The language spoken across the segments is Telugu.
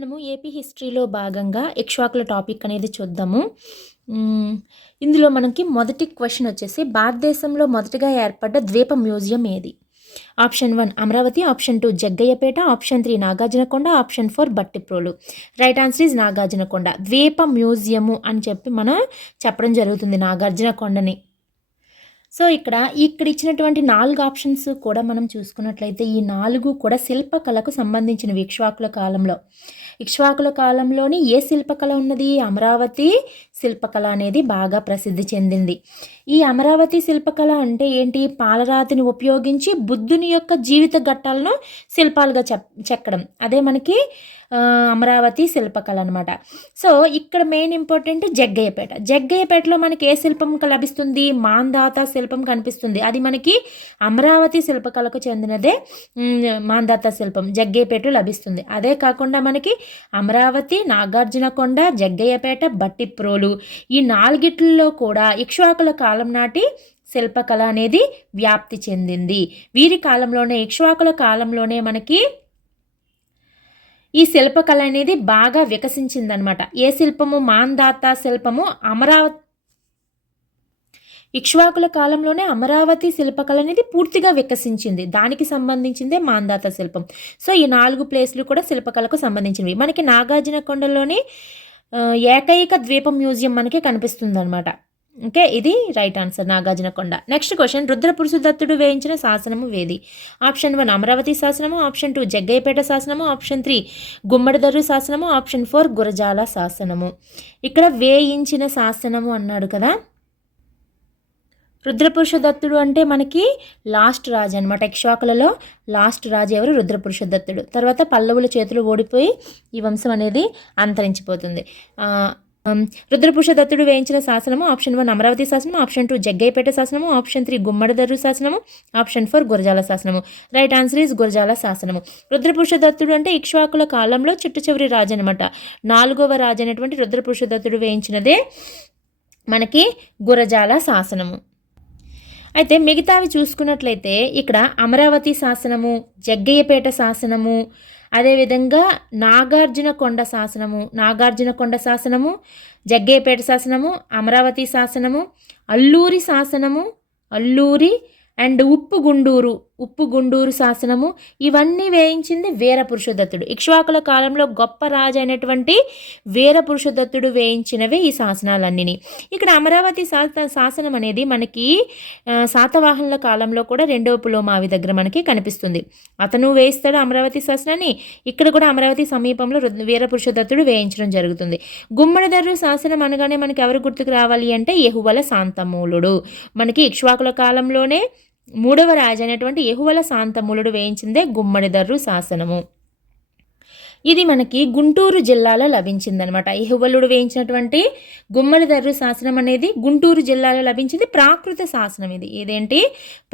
మనము ఏపీ హిస్టరీలో భాగంగా ఇక్ష్వాకుల టాపిక్ అనేది చూద్దాము. ఇందులో మనకి మొదటి క్వశ్చన్ వచ్చేసి భారతదేశంలో మొదటగా ఏర్పడ్డ ద్వీప మ్యూజియం ఏది? Option 1 Amaravati, option 2 Jaggayyapeta, option 3 Nagarjunakonda, option 4 Bhattiprolu. Right answer is Nagarjunakonda. ద్వీప మ్యూజియము అని చెప్పి మనం చెప్పడం జరుగుతుంది నాగార్జునకొండని. సో ఇక్కడ ఇచ్చినటువంటి 4 ఆప్షన్స్ కూడా మనం చూసుకున్నట్లయితే ఈ 4 కూడా శిల్పకళకు సంబంధించినవి. ఇక్ష్వాకుల కాలంలోని ఏ శిల్పకళ ఉన్నది? అమరావతి శిల్పకళ అనేది బాగా ప్రసిద్ధి చెందింది. ఈ అమరావతి శిల్పకళ అంటే ఏంటి? పాలరాతిని ఉపయోగించి బుద్ధుని యొక్క జీవిత ఘట్టాలను శిల్పాలుగా చెక్కడం, అదే మనకి అమరావతి శిల్పకళ అనమాట. సో ఇక్కడ మెయిన్ ఇంపార్టెంట్ జగ్గయ్యపేటలో మనకి ఏ శిల్పం లభిస్తుంది? మాంధాత శిల్పం కనిపిస్తుంది. అది మనకి అమరావతి శిల్పకళకు చెందినదే. మాంధాత శిల్పం జగ్గయ్యపేట లభిస్తుంది. అదే కాకుండా మనకి అమరావతి, నాగార్జునకొండ, జగ్గయ్యపేట, బట్టిప్రోలు ఈ 4 కూడా ఇక్ష్వాకుల కాలం నాటి శిల్పకళ అనేది వ్యాప్తి చెందింది. వీరి కాలంలోనే, ఇక్ష్వాకుల కాలంలోనే మనకి ఈ శిల్పకళ అనేది బాగా వికసించిందనమాట. ఏ శిల్పము? మాంధాత శిల్పము ఇక్ష్వాకుల కాలంలోనే అమరావతి శిల్పకళ అనేది పూర్తిగా వికసించింది. దానికి సంబంధించిందే మాంధాత శిల్పం. సో ఈ 4 ప్లేస్లు కూడా శిల్పకళకు సంబంధించినవి. మనకి నాగార్జునకొండలోని ఏకైక ద్వీప మ్యూజియం మనకి కనిపిస్తుంది అనమాట. ఓకే, ఇది right answer, Nagarjunakonda. Next question, రుద్రపురుషదత్తుడు వేయించిన శాసనము ఏది? ఆప్షన్ 1 అమరావతి శాసనము, ఆప్షన్ 2 జగ్గయ్యపేట శాసనము, ఆప్షన్ 3 గుమ్మడిదర్రు శాసనము, ఆప్షన్ 4 గురజాల శాసనము. ఇక్కడ వేయించిన శాసనము అన్నాడు కదా. రుద్రపురుషదత్తుడు అంటే మనకి లాస్ట్ రాజు అనమాట. ఇక్ష్వాకులలో లాస్ట్ రాజు ఎవరు? రుద్రపురుషదత్తుడు. తర్వాత పల్లవుల చేతులు ఓడిపోయి ఈ వంశం అనేది అంతరించిపోతుంది. రుద్రపురుషదత్తుడు వేయించిన శాసనము ఆప్షన్ 1 అమరావతి శాసనము, ఆప్షన్ 2 జగ్గయ్యపేట శాసనము, ఆప్షన్ 3 గుమ్మడిదర్రు శాసనము, ఆప్షన్ 4 గురజాల శాసనము. రైట్ ఆన్సర్ ఈజ్ గురజాల శాసనము. రుద్రపురుషదత్తుడు అంటే ఇక్ష్వాకుల కాలంలో చిట్ట రాజు అనమాట. 4వ రాజు అయినటువంటి రుద్రపురుషదత్తుడు వేయించినదే మనకి గురజాల శాసనము. అయితే మిగతావి చూసుకున్నట్లయితే ఇక్కడ అమరావతి శాసనము, జగ్గయ్యపేట శాసనము, అదేవిధంగా నాగార్జునకొండ శాసనము, జగ్గయ్యపేట శాసనము, అమరావతి శాసనము, అల్లూరి అండ్ ఉప్పుగుండూరు శాసనము, ఇవన్నీ వేయించింది వీరపురుషదత్తుడు. ఇక్ష్వాకుల కాలంలో గొప్ప రాజు అయినటువంటి వీరపురుషదత్తుడు వేయించినవే ఈ శాసనాలన్నీ. ఇక్కడ అమరావతి శాసనం అనేది మనకి శాతవాహనుల కాలంలో కూడా 2వ పులోమావి దగ్గర మనకి కనిపిస్తుంది. అతను వేయిస్తాడు అమరావతి శాసనాన్ని. ఇక్కడ కూడా అమరావతి సమీపంలో వీరపురుషదత్తుడు వేయించడం జరుగుతుంది. గుమ్మడిదర్రు శాసనం అనగానే మనకి ఎవరు గుర్తుకు రావాలి అంటే యెహువల శాంతమూలుడు. మనకి ఇక్ష్వాకుల కాలంలోనే 3వ రాజు అయినటువంటి యెహువల శాంతమూలుడు వేయించిందే గుమ్మడిదర్రు శాసనము. ఇది మనకి గుంటూరు జిల్లాలో లభించిందనమాట. యెహువలుడు వేయించినటువంటి గుమ్మడిదర్రు శాసనం అనేది గుంటూరు జిల్లాలో లభించింది. ప్రాకృత శాసనం ఇది. ఇదేంటి?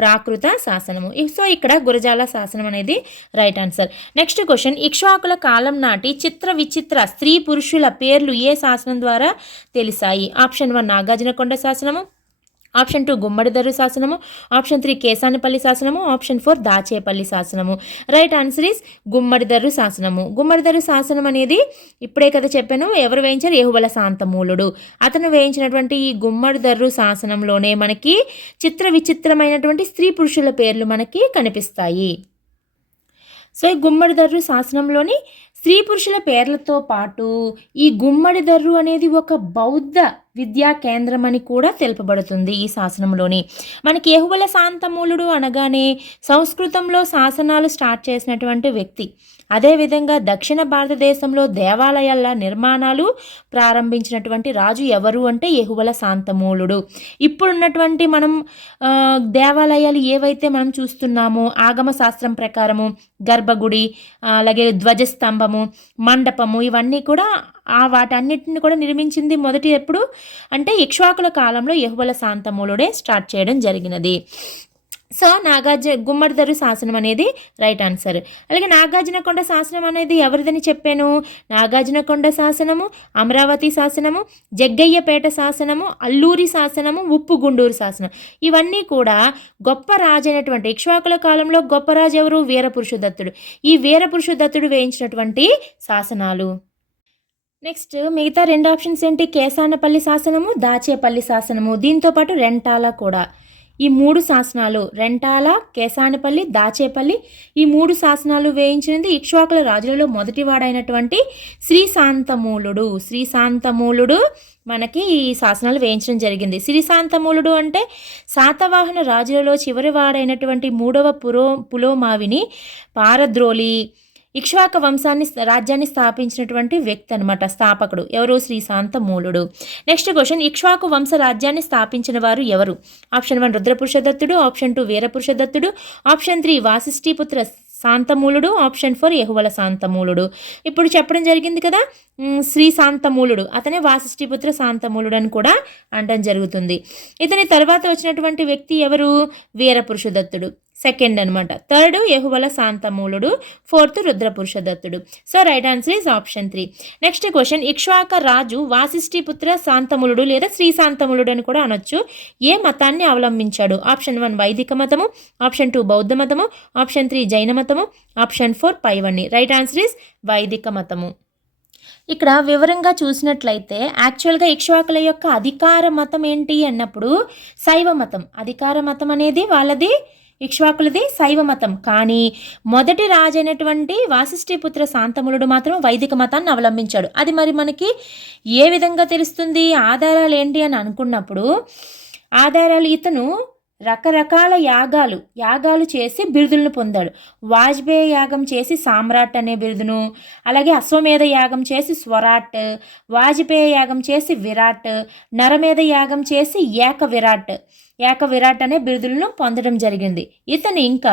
ప్రాకృత శాసనము. సో ఇక్కడ గురజాల శాసనం అనేది రైట్ ఆన్సర్. నెక్స్ట్ క్వశ్చన్, ఇక్ష్వాకుల కాలం నాటి చిత్ర విచిత్ర స్త్రీ పురుషుల పేర్లు ఏ శాసనం ద్వారా తెలిసాయి? ఆప్షన్ 1 నాగార్జునకొండ శాసనము, ఆప్షన్ 2 గుమ్మడిదర్రు శాసనము, ఆప్షన్ 3 కేసానపల్లి శాసనము, ఆప్షన్ 4 దాచేపల్లి శాసనము. రైట్ ఆన్సర్ ఈస్ గుమ్మడిదర్రు శాసనము. గుమ్మడిదర్రు శాసనం అనేది ఇప్పుడే కదా చెప్పాను, ఎవరు వేయించారు? యెహువల శాంతమూలుడు. అతను వేయించినటువంటి ఈ గుమ్మడిదర్రు శాసనంలోనే మనకి చిత్ర విచిత్రమైనటువంటి స్త్రీ పురుషుల పేర్లు మనకి కనిపిస్తాయి. సో ఈ గుమ్మడిదర్రు శాసనంలోని స్త్రీ పురుషుల పేర్లతో పాటు ఈ గుమ్మడిదర్రు అనేది ఒక బౌద్ధ విద్యా కేంద్రం అని కూడా తెలుపబడుతుంది ఈ శాసనంలోని. మనకి యెహువల శాంతమూలుడు అనగానే సంస్కృతంలో శాసనాలు స్టార్ట్ చేసినటువంటి వ్యక్తి. అదేవిధంగా దక్షిణ భారతదేశంలో దేవాలయాల నిర్మాణాలు ప్రారంభించినటువంటి రాజు ఎవరు అంటే యెహువల శాంతమూలుడు. ఇప్పుడున్నటువంటి మనం దేవాలయాలు ఏవైతే మనం చూస్తున్నామో ఆగమ శాస్త్రం ప్రకారము గర్భగుడి, అలాగే ధ్వజస్తంభము, మండపము, ఇవన్నీ కూడా వాటన్నిటిని కూడా నిర్మించింది మొదటి ఎప్పుడు అంటే ఇక్ష్వాకుల కాలంలో యెహువల శాంతమూలుడే స్టార్ట్ చేయడం జరిగినది. సో గుమ్మడిదరు శాసనం అనేది రైట్ ఆన్సర్. అలాగే నాగార్జునకొండ శాసనం అనేది ఎవరిదని చెప్పాను? నాగార్జునకొండ శాసనము, అమరావతి శాసనము, జగ్గయ్యపేట శాసనము, అల్లూరి శాసనము, ఉప్పుగుండూరు శాసనం. ఇవన్నీ కూడా గొప్ప రాజు అయినటువంటి ఇక్ష్వాకుల కాలంలో గొప్ప రాజు ఎవరు? వీరపురుషదత్తుడు. ఈ వీరపురుషదత్తుడు వేయించినటువంటి శాసనాలు. నెక్స్ట్ మిగతా 2 ఆప్షన్స్ ఏంటి? కేసానపల్లి శాసనము, దాచేపల్లి శాసనము, దీంతోపాటు రెంటాల కూడా. ఈ 3 శాసనాలు రెంటాల, కేసానపల్లి, దాచేపల్లి, ఈ 3 శాసనాలు వేయించినది ఇక్ష్వాకుల రాజులలో మొదటివాడైనటువంటి శ్రీశాంతమూలుడు. శ్రీశాంతమూలుడు మనకి ఈ శాసనాలు వేయించడం జరిగింది. శ్రీశాంతమూలుడు అంటే శాతవాహన రాజులలో చివరి వాడైనటువంటి 3వ పులోమావిని పారద్రోలి ఇక్ష్వాక రాజ్యాన్ని స్థాపించినటువంటి వ్యక్తి అనమాట, స్థాపకుడు ఎవరు? శ్రీశాంతమూలుడు. నెక్స్ట్ క్వశ్చన్, ఇక్ష్వాకు వంశ రాజ్యాన్ని స్థాపించిన వారు ఎవరు? ఆప్షన్ 1 రుద్రపురుషదత్తుడు, ఆప్షన్ 2 వీరపురుషదత్తుడు, ఆప్షన్ 3 వాసిష్ఠీపుత్ర శాంతమూలుడు, ఆప్షన్ 4 యహువల శాంతమూలుడు. ఇప్పుడు చెప్పడం జరిగింది కదా శ్రీ శాంతమూలుడు, అతనే వాసిష్ఠీపుత్ర శాంతమూలుడు అని కూడా అనడం జరుగుతుంది. ఇతని తర్వాత వచ్చినటువంటి వ్యక్తి ఎవరు? వీరపురుషదత్తుడు సెకండ్ అనమాట. థర్డ్ యహువల శాంతమూలుడు, 4th రుద్రపురుషదత్తుడు. So right answer is option 3. Next question, Ikshvaku రాజు వాసిష్ఠీపుత్ర శాంతమూలుడు లేదా శ్రీ శాంతమూలుడు అని కూడా అనొచ్చు. ఏ మతాన్ని అవలంబించాడు? ఆప్షన్ 1 వైదిక మతము, ఆప్షన్ 2 బౌద్ధ మతము, ఆప్షన్ 3 జైన మతము, ఆప్షన్ 4 పైవన్ని. రైట్ ఆన్సర్ ఈజ్ వైదిక మతము. ఇక్కడ వివరంగా చూసినట్లయితే యాక్చువల్గా ఇక్ష్వాకుల యొక్క అధికార మతం ఏంటి అన్నప్పుడు శైవ మతం. అధికార మతం అనేది వాళ్ళది ఇక్ష్వాకులది శైవ మతం. కానీ మొదటి రాజైనటువంటి వాసిష్ఠీపుత్ర శాంతమూలుడు మాత్రం వైదిక మతాన్ని అవలంబించాడు. అది మరి మనకి ఏ విధంగా తెలుస్తుంది? ఆధారాలు ఏంటి అని అనుకున్నప్పుడు ఆధారాలు, ఇతను రకరకాల యాగాలు చేసి బిరుదులను పొందాడు. వాజ్పేయి యాగం చేసి సామ్రాట్ అనే బిరుదును, అలాగే అశ్వమేధ యాగం చేసి స్వరాట్, వాజ్పేయి యాగం చేసి విరాట్, నరమేధ యాగం చేసి ఏక విరాట్ అనే బిరుదులను పొందడం జరిగింది. ఇతను ఇంకా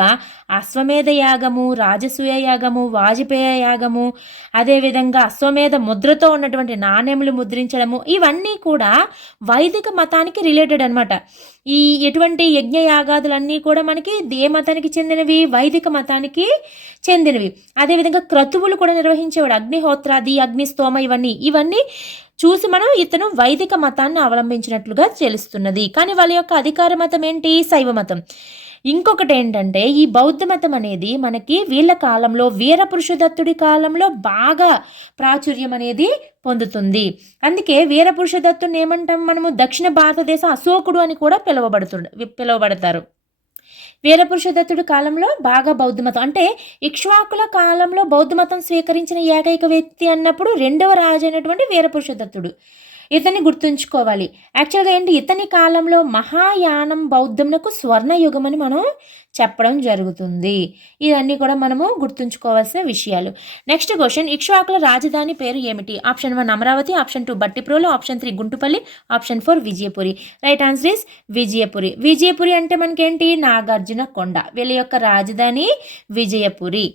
అశ్వమేధ యాగము, రాజసూయ యాగము, వాజ్పేయ యాగము, అదేవిధంగా అశ్వమేధ ముద్రతో ఉన్నటువంటి నాణెములు ముద్రించడము, ఇవన్నీ కూడా వైదిక మతానికి రిలేటెడ్ అనమాట. ఈ ఎటువంటి యజ్ఞ యాగాదులన్నీ కూడా మనకి ఏ మతానికి చెందినవి? వైదిక మతానికి చెందినవి. అదేవిధంగా క్రతువులు కూడా నిర్వహించేవాడు. అగ్నిహోత్రాది, అగ్నిస్తోమ, ఇవన్నీ చూసి మనం ఇతను వైదిక మతాన్ని అవలంబించినట్లుగా తెలుస్తున్నది. కానీ వాళ్ళ యొక్క అధికార మతం ఏంటి? శైవ మతం. ఇంకొకటి ఏంటంటే ఈ బౌద్ధ మతం అనేది మనకి వీళ్ళ కాలంలో వీరపురుషదత్తుడి కాలంలో బాగా ప్రాచుర్యం అనేది పొందుతుంది. అందుకే వీరపురుషదత్తుని ఏమంటాం మనము? దక్షిణ భారతదేశ అశోకుడు అని కూడా పిలువబడతారు. వీరపురుషదత్తుడి కాలంలో బాగా బౌద్ధ మతం, అంటే ఇక్ష్వాకుల కాలంలో బౌద్ధ మతం స్వీకరించిన ఏకైక వ్యక్తి అన్నప్పుడు 2వ రాజు అయినటువంటి వీరపురుషదత్తుడు. ఇతన్ని గుర్తుంచుకోవాలి. యాక్చువల్గా ఏంటి, ఇతని కాలంలో మహాయానం బౌద్ధమునకు స్వర్ణయుగం అని మనం చెప్పడం జరుగుతుంది. ఇవన్నీ కూడా మనము గుర్తుంచుకోవాల్సిన విషయాలు. నెక్స్ట్ క్వశ్చన్, ఇక్ష్వాకుల రాజధాని పేరు ఏమిటి? Option 1 Amaravati, option 2 Bhattiprolu, option 3 Guntupalli, option 4 Vijayapuri. Right answer is Vijayapuri. Vijayapuri అంటే మనకేంటి? నాగార్జునకొండ. వీళ్ళ యొక్క రాజధాని విజయపురి.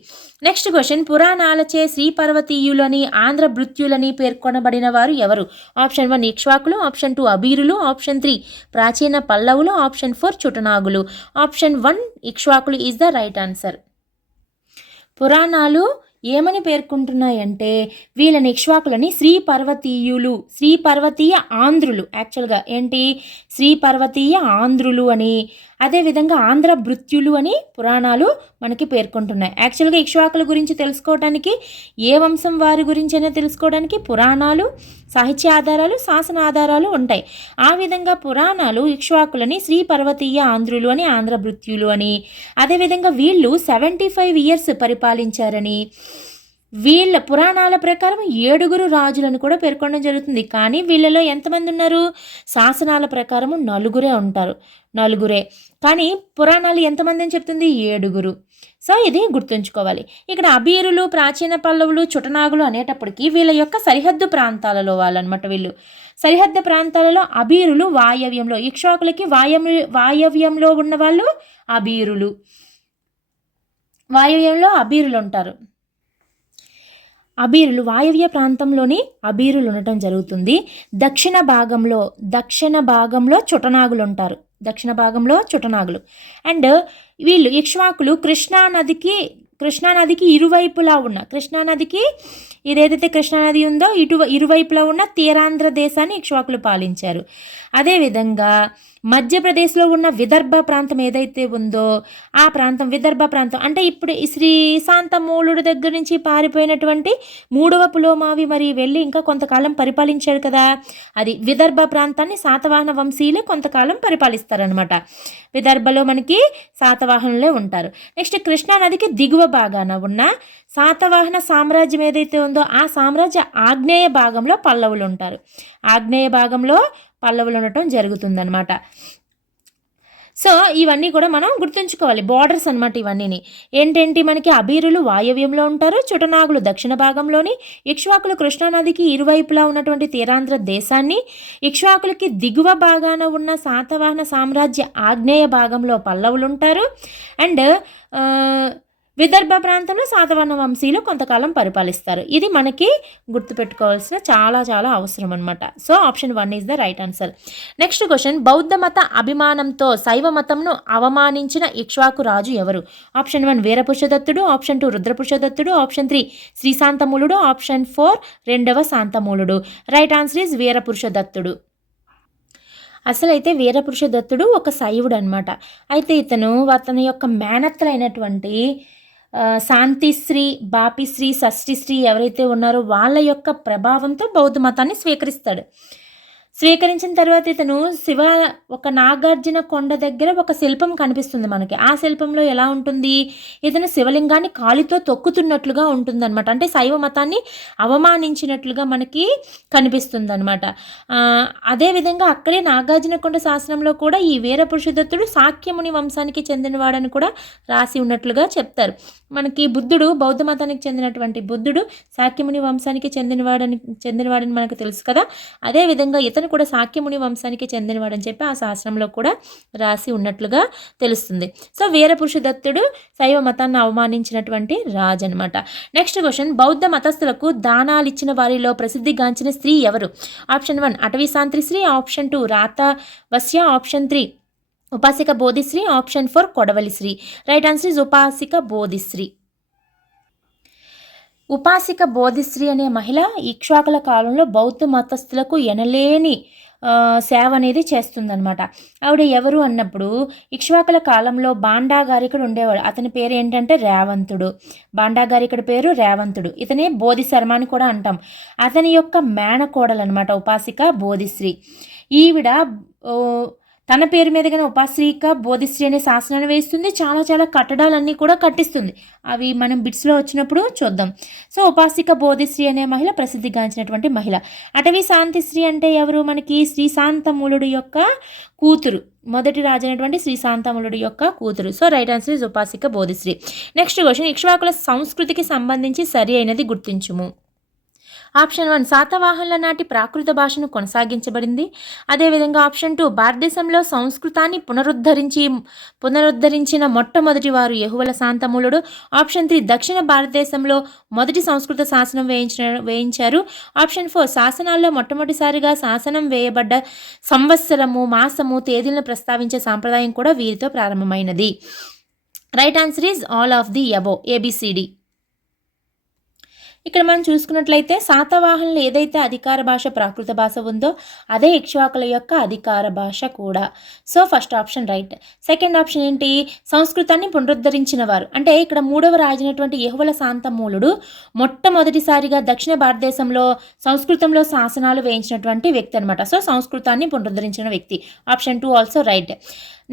నెక్స్ట్ క్వశ్చన్, పురాణాలచే శ్రీపర్వతీయులని ఆంధ్ర భృత్యులని పేర్కొనబడిన వారు ఎవరు? ఆప్షన్ 1 ఇక్ష్వాకులు, ఆప్షన్ 2 అబీరులు, ఆప్షన్ 3 ప్రాచీన పల్లవులు, ఆప్షన్ 4 చుటనాగులు. ఆప్షన్ 1 ఇక్ష్వాకులు ఈజ్ ద రైట్ ఆన్సర్. పురాణాలు ఏమని పేర్కొంటున్నాయంటే వీళ్ళని ఇక్ష్వాకులని శ్రీపర్వతీయ ఆంధ్రులు, యాక్చువల్గా ఏంటి శ్రీపర్వతీయ ఆంధ్రులు అని, అదేవిధంగా ఆంధ్ర భృత్యులు అని పురాణాలు మనకి పేర్కొంటున్నాయి. యాక్చువల్గా ఇక్ష్వాకుల గురించి తెలుసుకోవడానికి, ఏ వంశం వారి గురించి అయినా తెలుసుకోవడానికి పురాణాలు, సాహిత్య ఆధారాలు, శాసన ఆధారాలు ఉంటాయి. ఆ విధంగా పురాణాలు ఇక్ష్వాకులని శ్రీపర్వతీయ ఆంధ్రులు అని, ఆంధ్ర భృత్యులు అని, అదేవిధంగా వీళ్ళు 75 years పరిపాలించారని, వీళ్ళ పురాణాల ప్రకారం 7 రాజులను కూడా పేర్కొనడం జరుగుతుంది. కానీ వీళ్ళలో ఎంతమంది ఉన్నారు? శాసనాల ప్రకారం 4 ఉంటారు, 4. కానీ పురాణాలు ఎంతమంది అని చెప్తుంది? 7. సో ఇది గుర్తుంచుకోవాలి. ఇక్కడ అబీరులు, ప్రాచీన పల్లవులు, చుటనాగులు అనేటప్పటికీ వీళ్ళ యొక్క సరిహద్దు ప్రాంతాలలో వాళ్ళనమాట. వీళ్ళు సరిహద్దు ప్రాంతాలలో అబీరులు వాయవ్యంలో, ఇక్ష్వాకులకి వాయవ్యంలో ఉన్న వాళ్ళు అబీరులు, వాయవ్యంలో అబీరులు ఉంటారు. అబీరులు వాయవ్య ప్రాంతంలోని అబీరులు ఉండటం జరుగుతుంది. దక్షిణ భాగంలో చుటనాగులు ఉంటారు. దక్షిణ భాగంలో చుటనాగులు. అండ్ వీళ్ళు ఇక్ష్వాకులు కృష్ణానదికి ఇరువైపులా ఉన్న కృష్ణానదికి ఇదేదైతే కృష్ణానది ఉందో ఇరువైపులా ఉన్న తీరాంధ్ర దేశాన్ని ఇక్ష్వాకులు పాలించారు. అదేవిధంగా మధ్యప్రదేశ్లో ఉన్న విదర్భ ప్రాంతం ఏదైతే ఉందో ఆ ప్రాంతం విదర్భ ప్రాంతం అంటే ఇప్పుడు శ్రీ శాంతమూలుడు దగ్గర నుంచి పారిపోయినటువంటి 3వ పులోమావి మరి వెళ్ళి ఇంకా కొంతకాలం పరిపాలించాడు కదా, అది విదర్భ ప్రాంతాన్ని శాతవాహన వంశీయులే కొంతకాలం పరిపాలిస్తారనమాట. విదర్భలో మనకి శాతవాహనులే ఉంటారు. నెక్స్ట్ కృష్ణానదికి దిగువ భాగాన ఉన్న శాతవాహన సామ్రాజ్యం ఏదైతే ఉందో ఆ సామ్రాజ్య ఆగ్నేయ భాగంలో పల్లవులు ఉంటారు. ఆగ్నేయ భాగంలో పల్లవులు ఉండటం జరుగుతుందన్నమాట. సో ఇవన్నీ కూడా మనం గుర్తుంచుకోవాలి, బార్డర్స్ అనమాట. ఇవన్నీ ఏంటంటే మనకి అబీరులు వాయవ్యంలో ఉంటారు, చుటనాగులు దక్షిణ భాగంలోని, ఇక్ష్వాకులు కృష్ణానదికి ఇరువైపులా ఉన్నటువంటి తీరాంధ్ర దేశాన్ని, ఇక్ష్వాకులకి దిగువ భాగాన ఉన్న శాతవాహన సామ్రాజ్య ఆగ్నేయ భాగంలో పల్లవులు ఉంటారు. అండ్ విదర్భ ప్రాంతంలో శాతవాహన వంశీయులు కొంతకాలం పరిపాలిస్తారు. ఇది మనకి గుర్తుపెట్టుకోవాల్సిన చాలా చాలా అవసరం అనమాట. So option 1 is the right answer. Next question, బౌద్ధ మత అభిమానంతో శైవ మతంను అవమానించిన ఇక్ష్వాకు రాజు ఎవరు? ఆప్షన్ 1 వీరపురుషదత్తుడు, ఆప్షన్ 2 రుద్రపురుషదత్తుడు, ఆప్షన్ 3 శ్రీ శాంతమూలుడు, ఆప్షన్ 4 రెండవ శాంతమూలుడు. రైట్ ఆన్సర్ ఈజ్ వీరపురుషదత్తుడు. అసలైతే వీరపురుషదత్తుడు ఒక శైవుడు అనమాట. అయితే అతని యొక్క మేనత్తలైనటువంటి శాంతిశ్రీ, బాపిశ్రీ, షష్ఠిశ్రీ ఎవరైతే ఉన్నారో వాళ్ళ యొక్క ప్రభావంతో బౌద్ధ మతాన్ని స్వీకరించిన తర్వాత ఒక నాగార్జున కొండ దగ్గర ఒక శిల్పం కనిపిస్తుంది మనకి. ఆ శిల్పంలో ఎలా ఉంటుంది, శివలింగాన్ని కాలితో తొక్కుతున్నట్లుగా ఉంటుంది అనమాట. అంటే శైవ మతాన్ని అవమానించినట్లుగా మనకి కనిపిస్తుంది అనమాట. అదేవిధంగా అక్కడే నాగార్జున కొండ శాసనంలో కూడా ఈ వీరపురుషదత్తుడు శాక్యముని వంశానికి చెందినవాడని కూడా రాసి ఉన్నట్లుగా చెప్తారు. మనకి బుద్ధుడు బౌద్ధ మతానికి చెందినటువంటి బుద్ధుడు శాక్యముని వంశానికి చెందినవాడని మనకు తెలుసు కదా. అదేవిధంగా ఇతను కూడా శాక్యముని వంశానికి చెందినవాడని చెప్పి ఆ శాస్త్రంలో కూడా రాసి ఉన్నట్లుగా తెలుస్తుంది. సో వీరపురుషదత్తుడు శైవ మతాన్ని అవమానించినటువంటి రాజు అనమాట. నెక్స్ట్ క్వశ్చన్, బౌద్ధ మతస్థులకు దానాలు ఇచ్చిన వారిలో ప్రసిద్ధిగాంచిన స్త్రీ ఎవరు? ఆప్షన్ 1 అటవీ శాంతిశ్రీ, ఆప్షన్ 2 రాతవస్య, ఆప్షన్ 3 ఉపాసిక Bodhisri, option 4 Kodavalisri. Right answer is ఉపాసిక బోధిశ్రీ. ఉపాసిక బోధిశ్రీ అనే మహిళ ఇక్ష్వాకుల కాలంలో బౌద్ధ మతస్థులకు ఎనలేని సేవ అనేది చేస్తుందన్నమాట. ఆవిడ ఎవరు అన్నప్పుడు ఇక్ష్వాకుల కాలంలో బాండాగారికుడు ఉండేవాడు. అతని పేరు ఏంటంటే రేవంతుడు. బాండాగారికుడి పేరు రేవంతుడు. ఇతనే బోధి శర్మ అని కూడా అంటాం. అతని యొక్క మేనకోడలు అనమాట ఉపాసిక బోధిశ్రీ. ఈవిడ తన పేరు మీదగానే ఉపాసిక బోధిశ్రీ అనే శాసనాన్ని వేస్తుంది. చాలా చాలా కట్టడాలన్నీ కూడా కట్టిస్తుంది. అవి మనం బిట్స్లో వచ్చినప్పుడు చూద్దాం. సో ఉపాసిక బోధిశ్రీ అనే మహిళ ప్రసిద్ధిగాంచినటువంటి మహిళ. అటవీ శాంతిశ్రీ అంటే ఎవరు? మనకి శ్రీ శాంతమూలుడు యొక్క కూతురు, మొదటి రాజు అయినటువంటి శ్రీ శాంతమూలుడు యొక్క కూతురు. సో రైట్ ఆన్సర్ ఇస్ ఉపాసిక బోధిశ్రీ. నెక్స్ట్ క్వశ్చన్, ఇక్ష్వాకుల సంస్కృతికి సంబంధించి సరి అయినది గుర్తించుము. ఆప్షన్ 1 శాతవాహనుల నాటి ప్రాకృత భాషను కొనసాగించబడింది. అదేవిధంగా ఆప్షన్ 2 భారతదేశంలో సంస్కృతాన్ని పునరుద్ధరించిన మొట్టమొదటి వారు యెహువల శాంతమూలుడు. ఆప్షన్ 3 దక్షిణ భారతదేశంలో మొదటి సంస్కృత శాసనం వేయించారు. ఆప్షన్ 4 శాసనాల్లో మొట్టమొదటిసారిగా శాసనం వేయబడ్డ సంవత్సరము, మాసము, తేదీలను ప్రస్తావించే సాంప్రదాయం కూడా వీరితో ప్రారంభమైనది. Right answer is all of the above, ABCD. ఇక్కడ మనం చూసుకున్నట్లయితే శాతవాహనులు ఏదైతే అధికార భాష ప్రాకృత భాష ఉందో అదే ఇక్ష్వాకుల యొక్క అధికార భాష కూడా. So first option right. Second option ఏంటి? సంస్కృతాన్ని పునరుద్ధరించిన వారు అంటే ఇక్కడ 3వ రాజైనటువంటి యెహువల శాంతమూలుడు మొట్టమొదటిసారిగా దక్షిణ భారతదేశంలో సంస్కృతంలో శాసనాలు వేయించినటువంటి వ్యక్తి అనమాట. సో సంస్కృతాన్ని పునరుద్ధరించిన వ్యక్తి. Option 2 also right.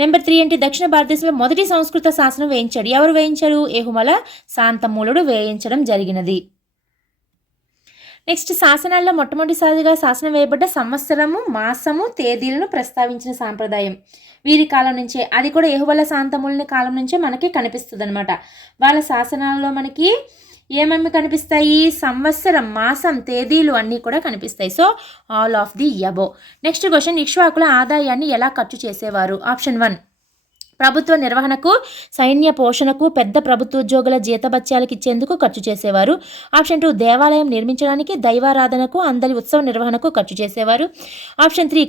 నెంబర్ 3 ఏంటి? దక్షిణ భారతదేశంలో మొదటి సంస్కృత శాసనం వేయించాడు. ఎవరు వేయించారు? యెహువల శాంతమూలుడు వేయించడం జరిగినది. నెక్స్ట్ శాసనాల్లో మొట్టమొదటిసారిగా శాసనం వేయబడ్డ సంవత్సరము, మాసము, తేదీలను ప్రస్తావించిన సాంప్రదాయం వీరి కాలం నుంచే, అది కూడా యెహువల శాంతమూలుని కాలం నుంచే మనకి కనిపిస్తుంది అనమాట. వాళ్ళ శాసనాల్లో మనకి ఏమేమి కనిపిస్తాయి? సంవత్సరం, మాసం, తేదీలు అన్నీ కూడా కనిపిస్తాయి. So all of the above. Next question, ఇక్ష్వాకుల ఆదాయాన్ని ఎలా ఖర్చు చేసేవారు? ఆప్షన్ 1 ప్రభుత్వ నిర్వహణకు, సైన్య పోషణకు, పెద్ద ప్రభుత్వ ఉద్యోగుల జీతభత్యాలకు ఇచ్చేందుకు ఖర్చు చేసేవారు. ఆప్షన్ 2 దేవాలయం నిర్మించడానికి, దైవారాధనకు, అందరి ఉత్సవ నిర్వహణకు ఖర్చు చేసేవారు. ఆప్షన్ 3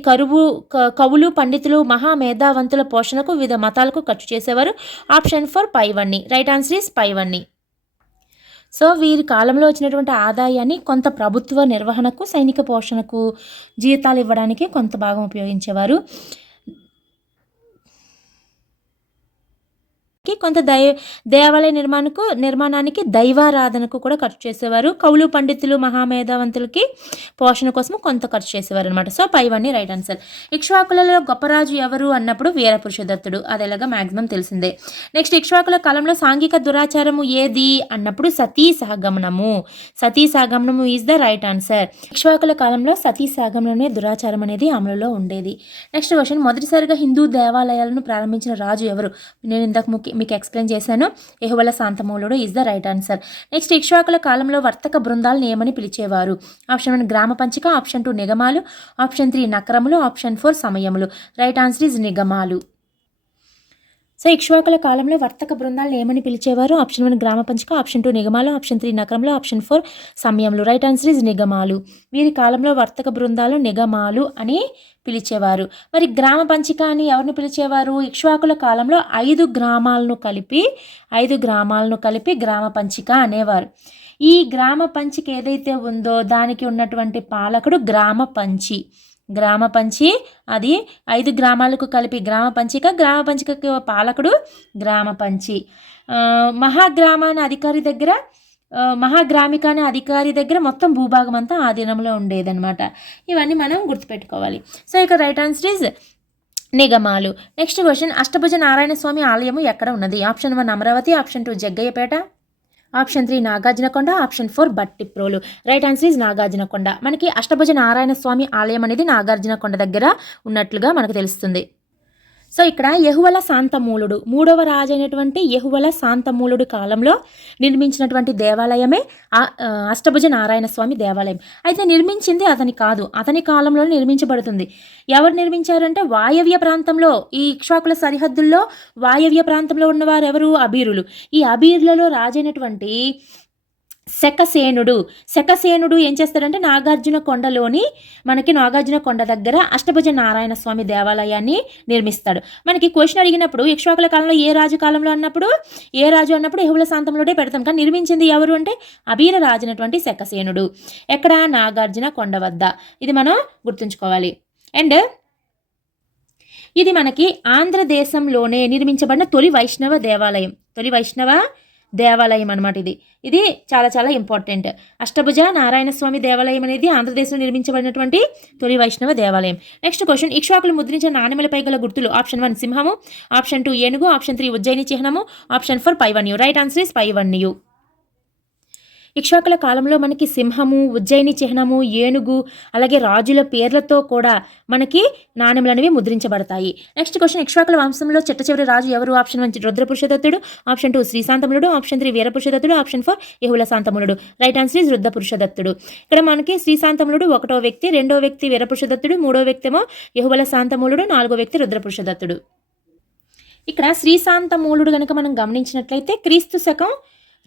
కవులు, పండితులు, మహామేధావంతుల పోషణకు, వివిధ మతాలకు ఖర్చు చేసేవారు. ఆప్షన్ 4 పైవన్నీ. రైట్ ఆన్సర్ ఈస్ పైవన్నీ. సో వీరి కాలంలో వచ్చినటువంటి ఆదాయాన్ని కొంత ప్రభుత్వ నిర్వహణకు, సైనిక పోషణకు, జీతాలు ఇవ్వడానికి కొంత భాగం ఉపయోగించేవారు. కొంత దేవాలయ నిర్మాణానికి, దైవారాధనకు కూడా ఖర్చు చేసేవారు. కవులు, పండితులు, మహామేధావంతులకి పోషణ కోసం కొంత ఖర్చు చేసేవారు అనమాట. సో పైవన్నీ రైట్ ఆన్సర్. ఇక్ష్వాకులలో గొప్పరాజు ఎవరు అన్నప్పుడు వీరపురుషదత్తుడు. అది ఎలాగా మ్యాక్సిమం తెలిసిందే. నెక్స్ట్ ఇక్ష్వాకుల కాలంలో సాంఘిక దురాచారము ఏది అన్నప్పుడు సతీ సహగమనము. సతీ సహగమనము ఈజ్ ద రైట్ ఆన్సర్. ఇక్ష్వాకుల కాలంలో సతీ సహగమనమే దురాచారం అనేది అమలులో ఉండేది. నెక్స్ట్ క్వశ్చన్, మొదటిసారిగా హిందూ దేవాలయాలను ప్రారంభించిన రాజు ఎవరు? నేను ఇంతకు మీకు ఎక్స్ప్లెయిన్ చేశాను. యెహోవా శాంతమూలుడు is the right answer. Next ఇక్ష్వాకుల కాలంలో వర్తక బృందాలను ఏమని పిలిచేవారు? ఆప్షన్ 1 గ్రామ పంచిక, ఆప్షన్ 2 నిగమాలు, ఆప్షన్ 3 నకరములు, ఆప్షన్ 4 సమయములు. రైట్ ఆన్సర్ ఈజ్ నిగమాలు. సో ఇక్ష్వాకుల కాలంలో వర్తక బృందాలను ఏమని పిలిచేవారు? ఆప్షన్ 1 గ్రామ పంచిక, ఆప్షన్ 2 నిగమాలు, ఆప్షన్ 3 నకరములు, ఆప్షన్ 4 సమయములు. రైట్ ఆన్సర్ ఈజ్ నిగమాలు. వీరి కాలంలో వర్తక బృందాలు నిగమాలు అని పిలిచేవారు. మరి గ్రామ పంచిక అని ఎవరిని పిలిచేవారు? ఇక్ష్వాకుల కాలంలో 5 గ్రామాలను కలిపి గ్రామ పంచిక అనేవారు. ఈ గ్రామ పంచిక ఏదైతే ఉందో దానికి ఉన్నటువంటి పాలకుడు గ్రామ పంచి. అది 5 గ్రామాలకు కలిపి గ్రామ పంచిక పాలకుడు గ్రామ పంచి. మహాగ్రామిక అనే అధికారి దగ్గర మొత్తం భూభాగం అంతా ఆధీనంలో ఉండేదన్నమాట. ఇవన్నీ మనం గుర్తుపెట్టుకోవాలి. సో ఇక రైట్ ఆన్సర్ ఈజ్ నిగమాలు. నెక్స్ట్ క్వశ్చన్, అష్టభుజ నారాయణ స్వామి ఆలయము ఎక్కడ ఉన్నది? Option 1 Amaravati, option 2 Jaggayyapeta, option 3 Nagarjunakonda, option 4 Bhattiprolu. Right answer is Nagarjunakonda. మనకి అష్టభుజ నారాయణ స్వామి ఆలయం అనేది నాగార్జునకొండ దగ్గర ఉన్నట్లుగా మనకు తెలుస్తుంది. సో ఇక్కడ యెహువల శాంతమూలుడు, 3వ రాజు అయినటువంటి యెహువల శాంతమూలుడు కాలంలో నిర్మించినటువంటి దేవాలయమే అష్టభుజ నారాయణ స్వామి దేవాలయం. అయితే నిర్మించింది అతని కాదు, అతని కాలంలో నిర్మించబడుతుంది. ఎవరు నిర్మించారంటే వాయవ్య ప్రాంతంలో, ఈ ఇక్ష్వాకుల సరిహద్దుల్లో వాయవ్య ప్రాంతంలో ఉన్నవారు ఎవరు? అబీరులు. ఈ అబీరులలో రాజైనటువంటి శకసేనుడు ఏం చేస్తాడంటే నాగార్జున కొండ దగ్గర అష్టభుజ నారాయణ స్వామి దేవాలయాన్ని నిర్మిస్తాడు. మనకి క్వశ్చన్ అడిగినప్పుడు ఇక్ష్వాకుల కాలంలో ఏ రాజు కాలంలో అన్నప్పుడు యెహోవా శాంతమూలుడే పెడతాం. కానీ నిర్మించింది ఎవరు అంటే అబీర రాజైనటువంటి శకసేనుడు. ఎక్కడ? నాగార్జున కొండ వద్ద. ఇది మనం గుర్తుంచుకోవాలి. అండ్ ఇది మనకి ఆంధ్రదేశంలోనే నిర్మించబడిన తొలి వైష్ణవ దేవాలయం అనమాట. ఇది చాలా చాలా ఇంపార్టెంట్. అష్టభుజ నారాయణ స్వామి దేవాలయం అనేది ఆంధ్రదేశంలో నిర్మించబడినటువంటి తొలి వైష్ణవ దేవాలయం. నెక్స్ట్ క్వశ్చన్, ఇక్ష్వాకులు ముద్రించిన నాణెములపై గల గుర్తులు. ఆప్షన్ 1 సింహము, ఆప్షన్ 2 ఏనుగు, ఆప్షన్ 3 ఉజ్జయిని చిహ్నము, ఆప్షన్ 4 పైవన్యు. రైట్ ఆన్సర్ ఇస్ పైవన్యు. ఇక్ష్వాకుల కాలంలో మనకి సింహము, ఉజ్జయిని చిహ్నము, ఏనుగు, అలాగే రాజుల పేర్లతో కూడా మనకి నాణెములు అనేవి ముద్రించబడతాయి. నెక్స్ట్ క్వశ్చన్, ఇక్ష్వాకుల వంశంలో చిట్ట రాజు ఎవరు? ఆప్షన్ 1 రుద్రపురుషదత్తుడు, ఆప్షన్ 2 శ్రీశాంతమూలుడు, ఆప్షన్ 3 వీరపురుషదత్తుడు, ఆప్షన్ 4 యెహోవా శాంతమూలుడు. రైట్ ఆన్సర్ ఇస్ రుద్రపురుషదత్తుడు. ఇక్కడ మనకి శ్రీశాంతమూలుడు 1వ వ్యక్తి, 2వ వ్యక్తి వీరపురుషదత్తుడు, 3వ వ్యక్తి ఏమో యెహోవా శాంతమూలుడు, 4వ వ్యక్తి రుద్రపురుషదత్తుడు. ఇక్కడ శ్రీశాంతమూలుడు కనుక మనం గమనించినట్లయితే క్రీస్తు శకం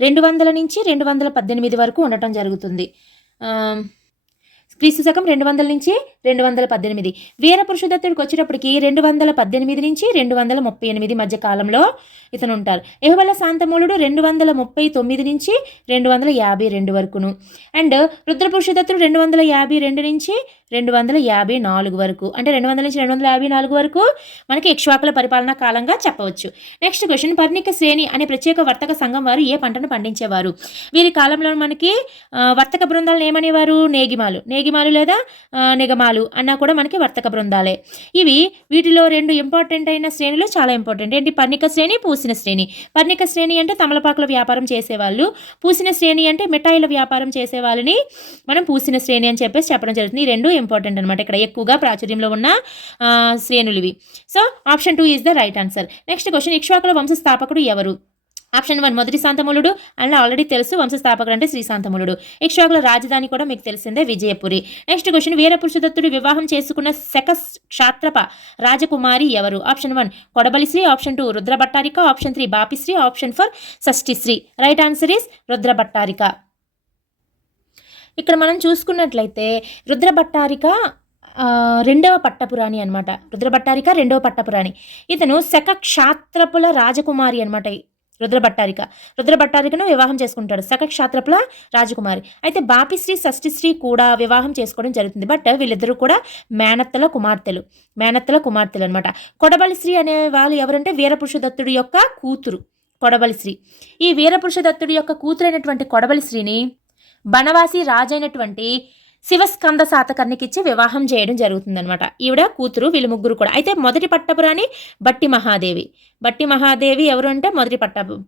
200 నుంచి 218 వరకు ఉండటం జరుగుతుంది. క్రీస్తు శకం 200 నుంచి 218. వీరపురుషదత్తుడికి వచ్చేటప్పటికి 218 నుంచి 238 మధ్య కాలంలో ఇతను ఉంటారు. యెహోవా శాంతమూలుడు 239 నుంచి 252 వరకును. అండ్ రుద్రపురుషదత్తుడు 252 నుంచి 254 వరకు, అంటే 200 నుంచి 254 వరకు మనకి ఇక్ష్వాకుల పరిపాలనా కాలంగా చెప్పవచ్చు. నెక్స్ట్ క్వశ్చన్, పర్ణిక శ్రేణి అనే ప్రత్యేక వర్తక సంఘం వారు ఏ పంటను పండించేవారు? వీరి కాలంలో మనకి వర్తక బృందాలను ఏమనేవారు? నేగిమాలు లేదా నిగమాలు అన్నా కూడా మనకి వర్తక బృందాలే. వీటిలో 2 ఇంపార్టెంట్ అయిన శ్రేణులు చాలా ఇంపార్టెంట్. ఏంటి? పర్ణిక శ్రేణి, పూసిన శ్రేణి. పర్ణిక శ్రేణి అంటే తమలపాకుల వ్యాపారం చేసేవాళ్ళు, పూసిన శ్రేణి అంటే మిఠాయిల వ్యాపారం చేసే వాళ్ళని మనం పూసిన శ్రేణి అని చెప్పడం జరుగుతుంది. ఈ 2 ఇంపార్టెంట్ అనమాట. ఇక్కడ ఎక్కువగా ప్రాచుర్యంలో ఉన్న శ్రేణులు ఇవి. So option 2 is the right answer. Next question, ఇక్ష్వాకుల వంశ స్థాపకుడు ఎవరు? ఆప్షన్ 1 మొదటి శాంతమూలుడు అండ్ ఆల్రెడీ తెలుసు, వంశస్థాపకుడు అంటే శ్రీ శాంతమూలుడు. ఇక్ష్వాకుల రాజధాని కూడా మీకు తెలిసిందే, విజయపురి. నెక్స్ట్ క్వశ్చన్, వీరపురుషదత్తుడు వివాహం చేసుకున్న శక క్షాత్రప రాజకుమారి ఎవరు? Option 1 Kodabalisri, option 2 Rudrabhattarika, option 3 Bapisri, option 4 Shashthisri. Right answer is Rudrabhattarika. ఇక్కడ మనం చూసుకున్నట్లయితే రుద్రభట్టారిక రెండవ పట్టపురాణి అనమాట. రుద్రభట్టారిక రెండవ పట్టపురాణి. ఇతను శక క్షాత్రపుల రాజకుమారి అనమాట. రుద్రభట్టారికను వివాహం చేసుకుంటాడు, శక క్షాత్రపుల రాజకుమారి. అయితే బాపిశ్రీ షష్ఠిశ్రీ కూడా వివాహం చేసుకోవడం జరుగుతుంది. బట్ వీళ్ళిద్దరూ కూడా మేనత్తల కుమార్తెలు అనమాట. కొడబలిశ్రీ అనే వాళ్ళు ఎవరంటే వీరపురుషదత్తుడి యొక్క కూతురు కొడబలిశ్రీ. ఈ వీరపురుషదత్తుడి యొక్క కూతురైనటువంటి కొడబలిశ్రీని బనవాసి రాజైనటువంటి శివస్కంద శాతకర్ణికిచ్చి వివాహం చేయడం జరుగుతుందనమాట. ఈవిడ కూతురు, వీళ్ళు ముగ్గురు కూడా. అయితే మొదటి పట్టపురాణి బట్టి మహాదేవి ఎవరు అంటే మొదటి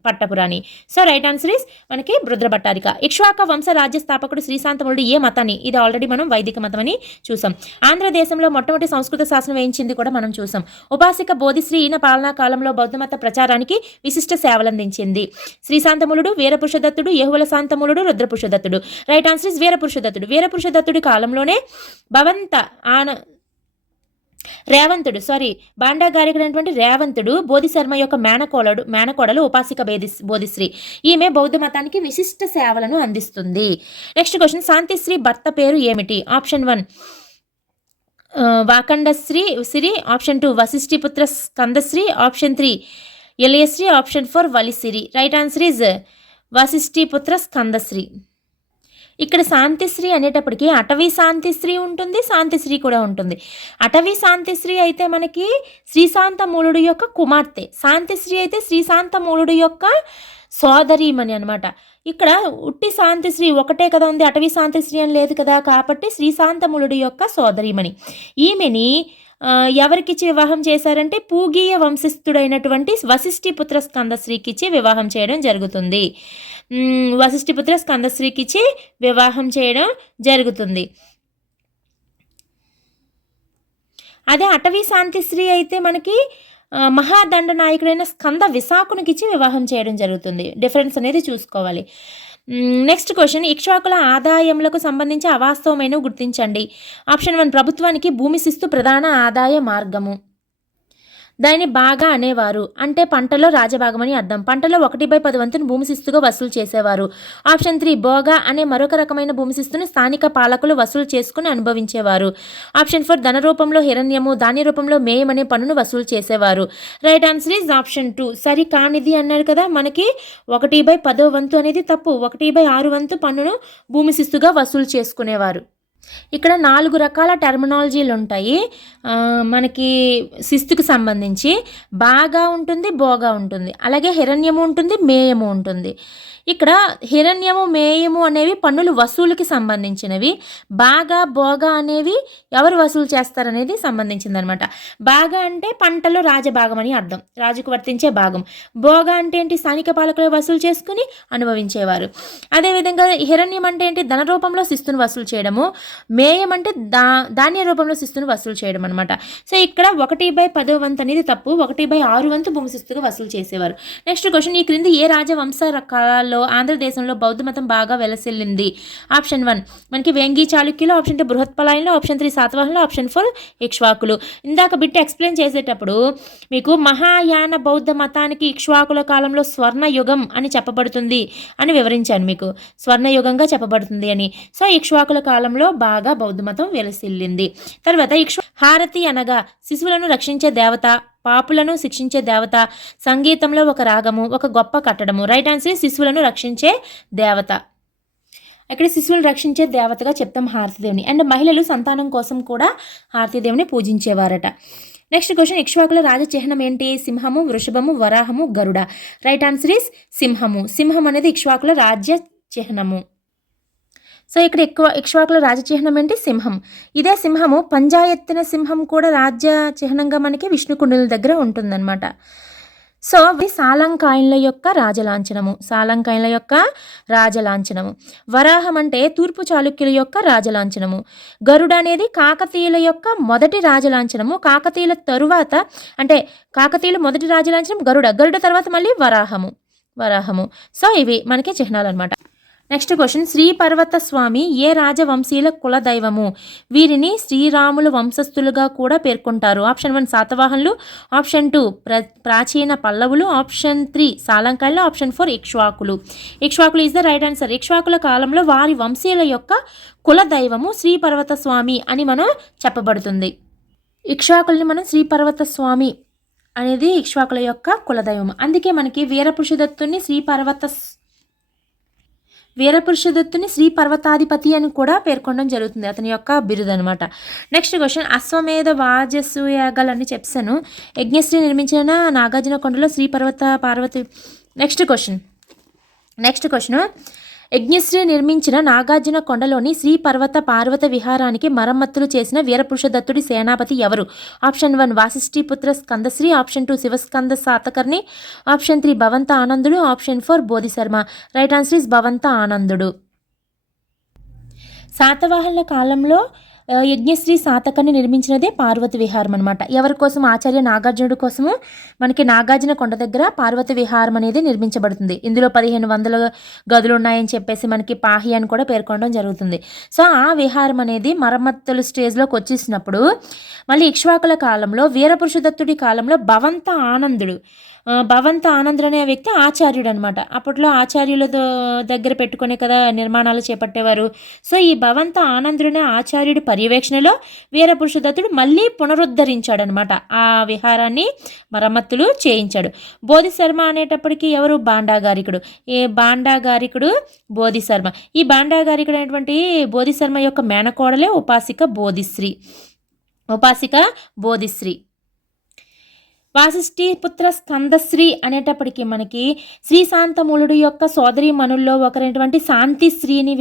పట్టపురాణి. సో రైట్ ఆన్సర్ ఇస్ మనకి రుద్రభట్టారిక. ఇక్ష్వాక వంశ రాజ్య స్థాపకుడు శ్రీశాంతమూలుడు ఏ మతాన్ని? ఇది ఆల్రెడీ మనం వైదిక మతం అని చూసాం. ఆంధ్రదేశంలో మొట్టమొదటి సంస్కృత శాసనం వేయించింది కూడా మనం చూసాం. ఉపాసిక బోధిశ్రీ ఈయన పాలనా కాలంలో బౌద్ధమత ప్రచారానికి విశిష్ట సేవలందించింది. శ్రీశాంతమూలుడు, వీరపురుషదత్తుడు, యెహువల శాంతమూలుడు, రుద్రపురుషదత్తుడు. రైట్ ఆన్సర్ ఇస్ వీరపురుషదత్తుడు కాలంలోనే బాండాగారికుడైనటువంటి రేవంతుడు బోధిశర్మ యొక్క మేనకోడలు ఉపాసిక బోధిశ్రీ. ఈమె బౌద్ధ మతానికి విశిష్ట సేవలను అందిస్తుంది. నెక్స్ట్ క్వశ్చన్, శాంతిశ్రీ భర్త పేరు ఏమిటి? Option 1 Vakandasri, option 2 Vasishthiputra Skandasri, option 3 Eliyasri, option 4 Valisiri. Right answer is Vasishthiputra Skandasri. ఇక్కడ శాంతిశ్రీ అనేటప్పటికి అటవీ శాంతిశ్రీ ఉంటుంది, శాంతిశ్రీ కూడా ఉంటుంది. అటవీ శాంతిశ్రీ అయితే మనకి శ్రీశాంతమూలుడు యొక్క కుమార్తె, శాంతిశ్రీ అయితే శ్రీశాంతమూలుడు యొక్క సోదరీమణి అనమాట. ఇక్కడ ఉట్టి శాంతిశ్రీ ఒకటే కదా ఉంది, అటవీ శాంతిశ్రీ అని లేదు కదా, కాబట్టి శ్రీశాంతమూలుడు యొక్క సోదరీమణి. ఈమెని ఎవరికిచ్చి వివాహం చేశారంటే పూగీయ వంశస్థుడైనటువంటి వశిష్ఠిపుత్ర స్కందశ్రీకిచ్చి వివాహం చేయడం జరుగుతుంది. వశిష్ఠిపుత్ర స్కందశ్రీకిచ్చి వివాహం చేయడం జరుగుతుంది. అదే అటవీ శాంతిశ్రీ అయితే మనకి మహాదండ నాయకుడైన స్కంద విశాఖునికిచ్చి వివాహం చేయడం జరుగుతుంది. డిఫరెన్స్ అనేది చూసుకోవాలి. నెక్స్ట్ క్వశ్చన్, ఇక్ష్వాకుల ఆదాయములకు సంబంధించి అవాస్తవమైన గుర్తించండి. ఆప్షన్ 1 ప్రభుత్వానికి భూమి శిస్తు ప్రధాన ఆదాయ మార్గము. దాన్ని బాగా అనేవారు అంటే పంటలో రాజభాగమని అర్థం. పంటలో 1/10 వంతును భూమి శిస్తుగా వసూలు చేసేవారు. ఆప్షన్ 3 బోగా అనే మరొక రకమైన భూమి శిస్తుని స్థానిక పాలకులు వసూలు చేసుకుని అనుభవించేవారు. ఆప్షన్ 4 ధన రూపంలో హిరణ్యము, ధాన్య రూపంలో మేయం అనే పన్నును వసూలు చేసేవారు. రైట్ ఆన్సర్ ఈజ్ ఆప్షన్ 2 సరి కానిది అన్నారు కదా, మనకి 1/10 వంతు అనేది తప్పు. 1/6 వంతు పన్నును భూమి శిస్తుగా వసూలు చేసుకునేవారు. ఇక్కడ 4 రకాల టెర్మినాలజీలు ఉంటాయి మనకి శిస్తుకు సంబంధించి. బాగా ఉంటుంది, బోగా ఉంటుంది, అలాగే హిరణ్యము ఉంటుంది, మేయము ఉంటుంది. ఇక్కడ హిరణ్యము, మేయము అనేవి పన్నులు వసూలుకి సంబంధించినవి. బాగా, బోగా అనేవి ఎవరు వసూలు చేస్తారనేది సంబంధించిందనమాట. బాగా అంటే పంటలో రాజభాగం అని అర్థం, రాజుకు వర్తించే భాగం. బోగా అంటే ఏంటి? స్థానిక పాలకులు వసూలు చేసుకుని అనుభవించేవారు. అదేవిధంగా హిరణ్యం అంటే ఏంటి? ధన రూపంలో శిస్తును వసూలు చేయడము. మేయం అంటే ధాన్య రూపంలో శిస్తును వసూలు చేయడం అనమాట. సో ఇక్కడ 1/10 వంతు అనేది తప్పు. 1/6 వంతు భూమి శిస్తుగా వసూలు చేసేవారు. నెక్స్ట్ క్వశ్చన్, ఈ క్రింది ఏ రాజవంశ కాలాల్లో ఆంధ్రదేశంలో బౌద్ధ మతం బాగా వెలసిల్లింది? ఆప్షన్ 1 మనకి వేంగి చాళుక్యులు, ఆప్షన్ 2 బృహత్పలాయన్లు, ఆప్షన్ 3 శాతవాహనులు, ఆప్షన్ 4 ఇక్ష్వాకులు. ఇందాక బిట్ ఎక్స్ప్లెయిన్ చేసేటప్పుడు మీకు మహాయాన బౌద్ధ మతానికి ఇక్ష్వాకుల కాలంలో స్వర్ణయుగం అని చెప్పబడుతుంది అని వివరించాను మీకు. స్వర్ణయుగంగా చెప్పబడుతుంది అని. సో ఇక్ష్వాకుల కాలంలో బాగా బౌద్ధ మతం వెలసిల్లింది. తర్వాత హారతి అనగా శిశువులను రక్షించే దేవత, పాపులను శిక్షించే దేవత, సంగీతంలో ఒక రాగము, ఒక గొప్ప కట్టడము. రైట్ ఆన్సర్ శిశువులను రక్షించే దేవత. ఇక్కడ శిశువులను రక్షించే దేవతగా చెప్తాం హారతీదేవిని. అండ్ మహిళలు సంతానం కోసం కూడా హారతీదేవిని పూజించేవారట. నెక్స్ట్ క్వశ్చన్, ఇక్ష్వాకుల రాజచిహ్నం ఏంటి? సింహము, వృషభము, వరాహము, గరుడ. రైట్ ఆన్సర్ ఈస్ సింహము. సింహం అనేది ఇక్ష్వాకుల రాజ్య చిహ్నము. సో ఇక్కడ ఇక్ష్వాకుల రాజచిహ్నం ఏంటి? సింహం. ఇదే సింహము పంజా ఎత్తిన సింహం కూడా రాజ్య చిహ్నంగా మనకి విష్ణుకుండుల దగ్గర ఉంటుందన్నమాట. సో సాలంకాయన్ల యొక్క రాజలాంఛనము. వరాహం అంటే తూర్పు చాళుక్యుల యొక్క రాజలాంఛనము. గరుడ అనేది కాకతీయుల యొక్క మొదటి రాజలాంఛనము. కాకతీయుల తరువాత అంటే కాకతీయుల మొదటి రాజలాంఛనం గరుడ తర్వాత మళ్ళీ వరాహము. వరాహము. సో ఇవి మనకి చిహ్నాలు అనమాట. నెక్స్ట్ క్వశ్చన్, శ్రీ పర్వత స్వామి ఏ రాజవంశీయుల కులదైవము? వీరిని శ్రీరాములు వంశస్థులుగా కూడా పేర్కొంటారు. ఆప్షన్ 1 శాతవాహనులు, ఆప్షన్ 2 ప్రాచీన పల్లవులు, ఆప్షన్ 3 సాలంకాయలు, ఆప్షన్ 4 ఇక్ష్వాకులు. ఇక్ష్వాకులు ఈజ్ ద రైట్ ఆన్సర్. ఇక్ష్వాకుల కాలంలో వారి వంశీయుల యొక్క కులదైవము శ్రీ పర్వత స్వామి అని మనం చెప్పబడుతుంది. ఇక్ష్వాకుల్ని మనం శ్రీ పర్వత స్వామి అనేది ఇక్ష్వాకుల యొక్క కులదైవం. అందుకే మనకి వీరపురుషదత్తుని శ్రీ పర్వతాధిపతి అని కూడా పేర్కొనడం జరుగుతుంది. అతని యొక్క బిరుదు అనమాట. నెక్స్ట్ క్వశ్చన్, అశ్వమేధ వాజసూయాగాలని చెప్పాను. యజ్ఞశ్రీ నిర్మించిన నాగార్జున కొండలో శ్రీ పార్వతి. నెక్స్ట్ క్వశ్చన్, యజ్ఞశ్రీ నిర్మించిన నాగార్జున కొండలోని శ్రీ పార్వత విహారానికి మరమ్మతులు చేసిన వీరపురుషదత్తుడి సేనాపతి ఎవరు? Option 1 Vasishthiputra Skandasri, option 2 Sivaskanda Satakarni, option 3 Bhavanta ఆనందుడు, option 4 Bodhisharma. Right answer is Bhavanta ఆనందుడు. శాతవాహనుల కాలంలో యజ్ఞశ్రీ శాతకర్ణి నిర్మించినదే పార్వతి విహారం అనమాట. ఎవరి కోసం? ఆచార్య నాగార్జునుడి కోసము మనకి నాగార్జున కొండ దగ్గర పార్వతి విహారం అనేది నిర్మించబడుతుంది. ఇందులో 1500 గదులు ఉన్నాయని చెప్పేసి మనకి పాహి అని కూడా పేర్కొనడం జరుగుతుంది. సో ఆ విహారం అనేది మరమ్మతుల స్టేజ్లోకి వచ్చేసినప్పుడు మళ్ళీ ఇక్ష్వాకుల కాలంలో వీరపురుషదత్తుడి కాలంలో భవంత ఆనందుడు అనే వ్యక్తి ఆచార్యుడు అనమాట. అప్పట్లో ఆచార్యుల దగ్గర పెట్టుకునే కదా నిర్మాణాలు చేపట్టేవారు. సో ఈ భవంత ఆనందుడనే ఆచార్యుడి పర్యవేక్షణలో వీరపురుషదత్తుడు మళ్ళీ పునరుద్ధరించాడు అనమాట. ఆ విహారాన్ని మరమ్మతులు చేయించాడు. బోధిశర్మ అనేటప్పటికీ ఎవరు? బాండాగారికుడు. బోధిశర్మ. ఈ బాండాగారికుడు అనేటువంటి బోధిశర్మ యొక్క మేనకోడలే ఉపాసిక బోధిశ్రీ. వాసిష్ఠీపుత్ర స్కందశ్రీ అనేటప్పటికీ మనకి శ్రీశాంతమూలుడు యొక్క సోదరి మనుల్లో ఒకరైనటువంటి శాంతిశ్రీని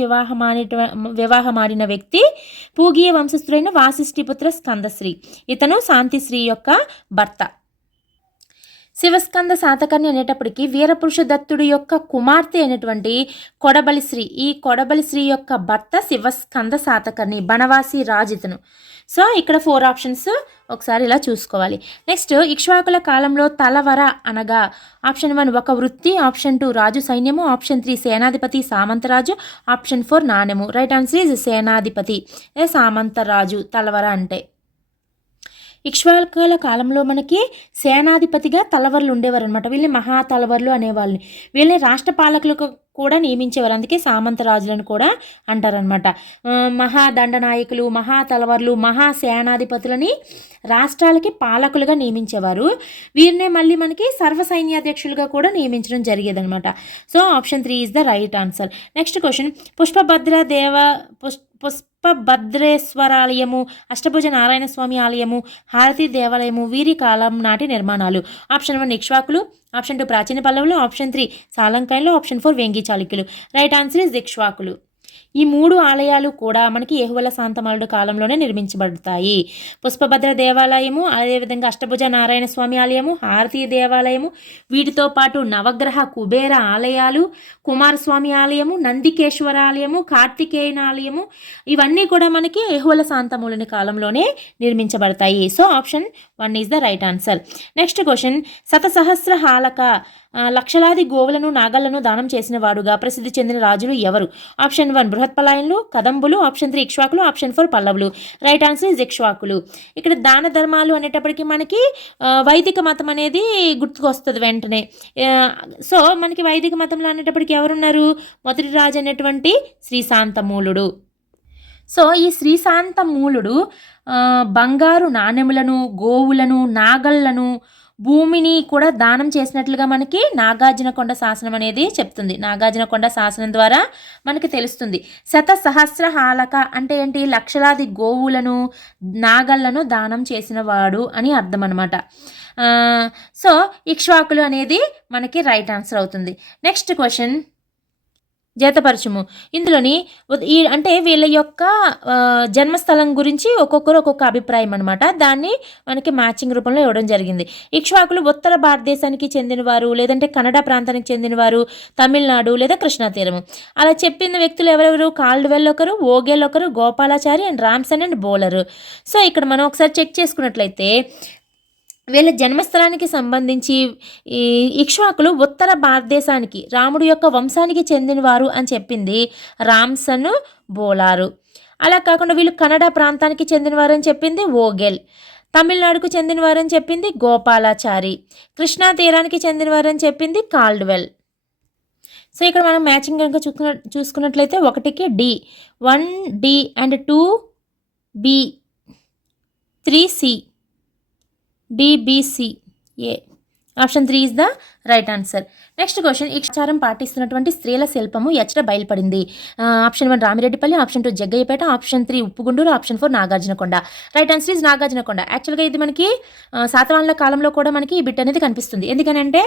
వివాహమాడిన వ్యక్తి పూగీయ వంశస్థుడైన వాసిష్ఠీపుత్ర స్కందశ్రీ. ఇతను శాంతిశ్రీ యొక్క భర్త. శివస్కంద శాతకర్ణి అనేటప్పటికీ వీరపురుషదత్తుడి యొక్క కుమార్తె అయినటువంటి కొడబలిశ్రీ. ఈ కొడబలిశ్రీ యొక్క భర్త శివస్కంద శాతకర్ణి, బనవాసి రాజు ఇతను. సో ఇక్కడ 4 ఆప్షన్స్ ఒకసారి ఇలా చూసుకోవాలి. నెక్స్ట్, ఇక్ష్వాకుల కాలంలో తలవర అనగా ఆప్షన్ 1 ఒక వృత్తి, ఆప్షన్ 2 రాజు సైన్యము, ఆప్షన్ 3 సేనాధిపతి సామంతరాజు, ఆప్షన్ 4 నాణ్యము. రైట్ ఆన్సర్ ఈజ్ సేనాధిపతి సామంతరాజు తలవర అంటే. ఇక్ష్వాకుల కాలంలో మనకి సేనాధిపతిగా తలవర్లు ఉండేవారు అనమాట. వీళ్ళని మహా తలవర్లు అనేవాళ్ళని. వీళ్ళని రాష్ట్ర పాలకులకు కూడా నియమించేవారు. అందుకే సామంతరాజులను కూడా అంటారనమాట. మహాదండనాయకులు, మహాతలవర్లు, మహాసేనాధిపతులని రాష్ట్రాలకి పాలకులుగా నియమించేవారు. వీరినే మళ్ళీ మనకి సర్వసైన్యాధ్యక్షులుగా కూడా నియమించడం జరిగేదనమాట. So option 3 is the right answer. Next question, పుష్పభద్రేశ్వరాలయము, అష్టభుజ నారాయణ స్వామి ఆలయము, హారతి దేవాలయము వీరి కాలం నాటి నిర్మాణాలు. ఆప్షన్ 1 ఇక్ష్వాకులు, ఆప్షన్ 2 ప్రాచీన పల్లవులు, ఆప్షన్ 3 సాలంకాయలు, ఆప్షన్ 4 వేంగి చాళుక్యులు. రైట్ ఆన్సర్ ఇస్ ఇక్ష్వాకులు. ఈ 3 ఆలయాలు కూడా మనకి యెహువల శాంతమలుడు కాలంలోనే నిర్మించబడతాయి. పుష్పభద్ర దేవాలయము, అదేవిధంగా అష్టభుజ నారాయణ స్వామి ఆలయము, హారతీ దేవాలయము, వీటితో పాటు నవగ్రహ కుబేర ఆలయాలు, కుమారస్వామి ఆలయము, నందికేశ్వర ఆలయము, కార్తికేయన ఆలయము ఇవన్నీ కూడా మనకి యెహువల శాంతమూలుని కాలంలోనే నిర్మించబడతాయి. So option 1 is the right answer. Next question, శతసహస్ర హాలక లక్షలాది గోవులను నాగళ్లను దానం చేసిన వాడుగా ప్రసిద్ధి చెందిన రాజులు ఎవరు? ఆప్షన్ 1 బృహత్పలాయనులు, కదంబులు, ఆప్షన్ 3 ఇక్ష్వాకులు, ఆప్షన్ 4 పల్లవులు. రైట్ ఆన్సర్ ఇస్ ఇక్ష్వాకులు. ఇక్కడ దాన ధర్మాలు అనేటప్పటికీ మనకి వైదిక మతం అనేది గుర్తుకొస్తుంది వెంటనే. సో మనకి వైదిక మతంలో అనేటప్పటికీ ఎవరున్నారు? మొదటి రాజు అనేటువంటి శ్రీశాంతమూలుడు. సో ఈ శ్రీశాంతమూలుడు బంగారు నాణెములను, గోవులను, నాగళ్లను, భూమిని కూడా దానం చేసినట్లుగా మనకి నాగార్జునకొండ శాసనం అనేది చెప్తుంది. నాగార్జునకొండ శాసనం ద్వారా మనకి తెలుస్తుంది. శతసహస్ర హాలక అంటే ఏంటి? లక్షలాది గోవులను, నాగళ్లను దానం చేసిన వాడు అని అర్థం అనమాట. సో ఇక్ష్వాకులు అనేది మనకి రైట్ ఆన్సర్ అవుతుంది. నెక్స్ట్ క్వశ్చన్, జతపరచుము. ఇందులోని అంటే వీళ్ళ యొక్క జన్మస్థలం గురించి ఒక్కొక్కరు ఒక్కొక్క అభిప్రాయం అనమాట. దాన్ని మనకి మ్యాచింగ్ రూపంలో ఇవ్వడం జరిగింది. ఇక్ష్వాకులు ఉత్తర భారతదేశానికి చెందినవారు, లేదంటే కన్నడ ప్రాంతానికి చెందినవారు, తమిళనాడు లేదా కృష్ణా తీరము. అలా చెప్పిన వ్యక్తులు ఎవరెవరు? కాల్డ్వెల్ ఒకరు, ఓగెల్ ఒకరు, గోపాలాచారి అండ్ రామ్సన్ అండ్ బోలర్. సో ఇక్కడ మనం ఒకసారి చెక్ చేసుకున్నట్లయితే వీళ్ళ జన్మస్థలానికి సంబంధించి ఈ ఇక్ష్వాకులు ఉత్తర భారతదేశానికి రాముడు యొక్క వంశానికి చెందినవారు అని చెప్పింది రామ్సన్ బోలారు. అలా కాకుండా వీళ్ళు కన్నడ ప్రాంతానికి చెందినవారు అని చెప్పింది ఓగెల్. తమిళనాడుకు చెందినవారని చెప్పింది గోపాలాచారి. కృష్ణా తీరానికి చెందినవారని చెప్పింది కాల్డ్వెల్. సో ఇక్కడ మనం మ్యాచింగ్ కనుక చూసుకున్నట్లయితే 1కి D, 1 D and 2 B, 3 C, DBC A. Option 3 is the right answer. Next question, ఇక్షాచారం పాటిస్తున్నటువంటి స్త్రీల శిల్పము ఎచ్చట బయలుపడింది? Option 1 Ramireddipalli, option 2 Jaggayyapeta, option 3 Uppugunduru, option 4 Nagarjunakonda. Right answer is Nagarjunakonda. యాక్చువల్గా ఇది మనకి శాతవాహనుల కాలంలో కూడా మనకి ఈ బిట్ అనేది కనిపిస్తుంది. ఎందుకనంటే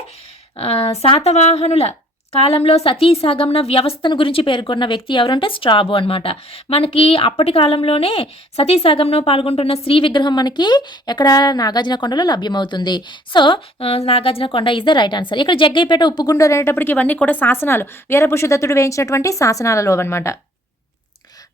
శాతవాహనుల కాలంలో సతీ సగమన వ్యవస్థను గురించి పేర్కొన్న వ్యక్తి ఎవరంటే స్ట్రాబో అనమాట. మనకి అప్పటి కాలంలోనే సతీ సగంలో పాల్గొంటున్న స్త్రీ విగ్రహం మనకి ఎక్కడ నాగార్జునకొండలో లభ్యమవుతుంది. So Nagarjunakonda is the right answer. ఇక్కడ జగ్గయ్యపేట ఉప్పుగుండూరు అనేటప్పటికి ఇవన్నీ కూడా శాసనాలు, వీరపురుషదత్తుడు వేయించినటువంటి శాసనాలలో అనమాట.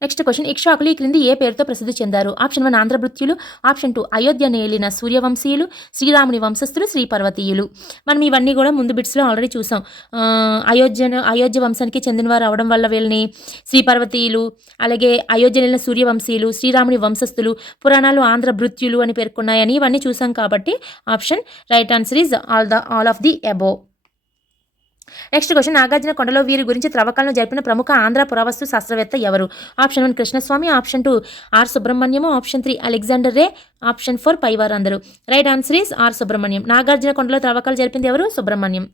నెక్స్ట్ క్వశ్చన్, ఇక్ష్వాకులు ఈ క్రింది ఏ పేరుతో ప్రసిద్ధి చెందారు? ఆప్షన్ 1 ఆంధ్రభృత్యులు, ఆప్షన్ 2 అయోధ్య నేలిన సూర్యవంశీయులు, శ్రీరాముని వంశస్థులు, శ్రీపర్వతీయులు. మనం ఇవన్నీ కూడా ముందు బిట్స్లో ఆల్రెడీ చూసాం. అయోధ్య వంశానికి చెందినవారు అవడం వల్ల వీళ్ళని శ్రీపర్వతీయులు, అలాగే అయోధ్య నేలిన సూర్యవంశీయులు, శ్రీరాముని వంశస్థులు, పురాణాలు ఆంధ్రభృత్యులు అని పేర్కొన్నాయని ఇవన్నీ చూసాం కాబట్టి option right answer is all of the above. Next question, నాగార్జునకొండలో వీరి గురించి త్రవ్వకాలను జరిపిన ప్రముఖ ఆంధ్ర పురావస్తు శాస్త్రవేత్త ఎవరు? Option 1 Krishnaswamy, option 2 R Subrahmanyam, option 3 Alexander Rea, option 4 పైవారందరు. Right answer is R Subrahmanyam. నాగార్జునకొండలో త్రవ్వకాలు జరిపింది ఎవరు? సుబ్రహ్మణ్యం.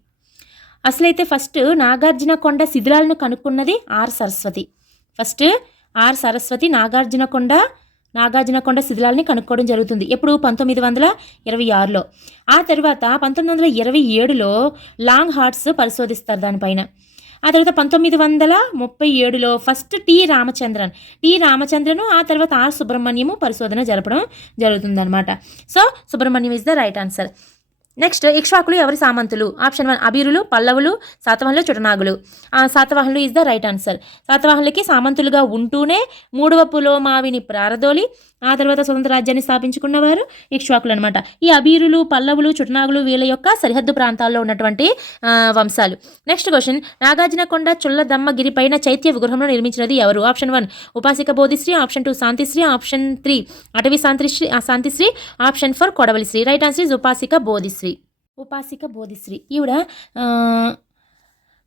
అసలైతే ఫస్ట్ నాగార్జునకొండ శిథిలాలను కనుక్కున్నది R Saraswati. First R Saraswati Nagarjunakonda శిథిలాలని కనుక్కోవడం జరుగుతుంది. ఎప్పుడు? 1926లో. ఆ తర్వాత 1927లో లాంగ్ హార్ట్స్ పరిశోధిస్తారు దానిపైన. ఆ తర్వాత 1937లో ఫస్ట్ టి రామచంద్రను, ఆ తర్వాత ఆర్ సుబ్రహ్మణ్యము పరిశోధన జరపడం జరుగుతుందన్నమాట. So Subrahmanyam is the right answer. Next, ఇక్ష్వాకులు ఎవరి సామంతులు? ఆప్షన్ 1 అబీరులు, పల్లవులు, శాతవాహనులు, చుటనాగులు. శాతవాహనులు ఈజ్ ద రైట్ ఆన్సర్. శాతవాహనులకి సామంతులుగా ఉంటూనే 3వ పులోమావిని ప్రారదోలి ఆ తర్వాత స్వతంత్ర రాజ్యాన్ని స్థాపించుకున్నవారు ఇక్ష్వాకులు అనమాట. ఈ అబీరులు, పల్లవులు, చుటనాగులు వీళ్ళ యొక్క సరిహద్దు ప్రాంతాల్లో ఉన్నటువంటి వంశాలు. నెక్స్ట్ క్వశ్చన్, నాగార్జునకొండ చుల్లదమ్మగిరి పైన చైత్య విగ్రహంలో నిర్మించినది ఎవరు? ఆప్షన్ 1 ఉపాసిక Bodhisri, option 2 Shantisri, option 3 Atavi Shantisri, option 4 Kodavalisri. Right answer is ఉపాసిక బోధిశ్రీ. ఈవిడ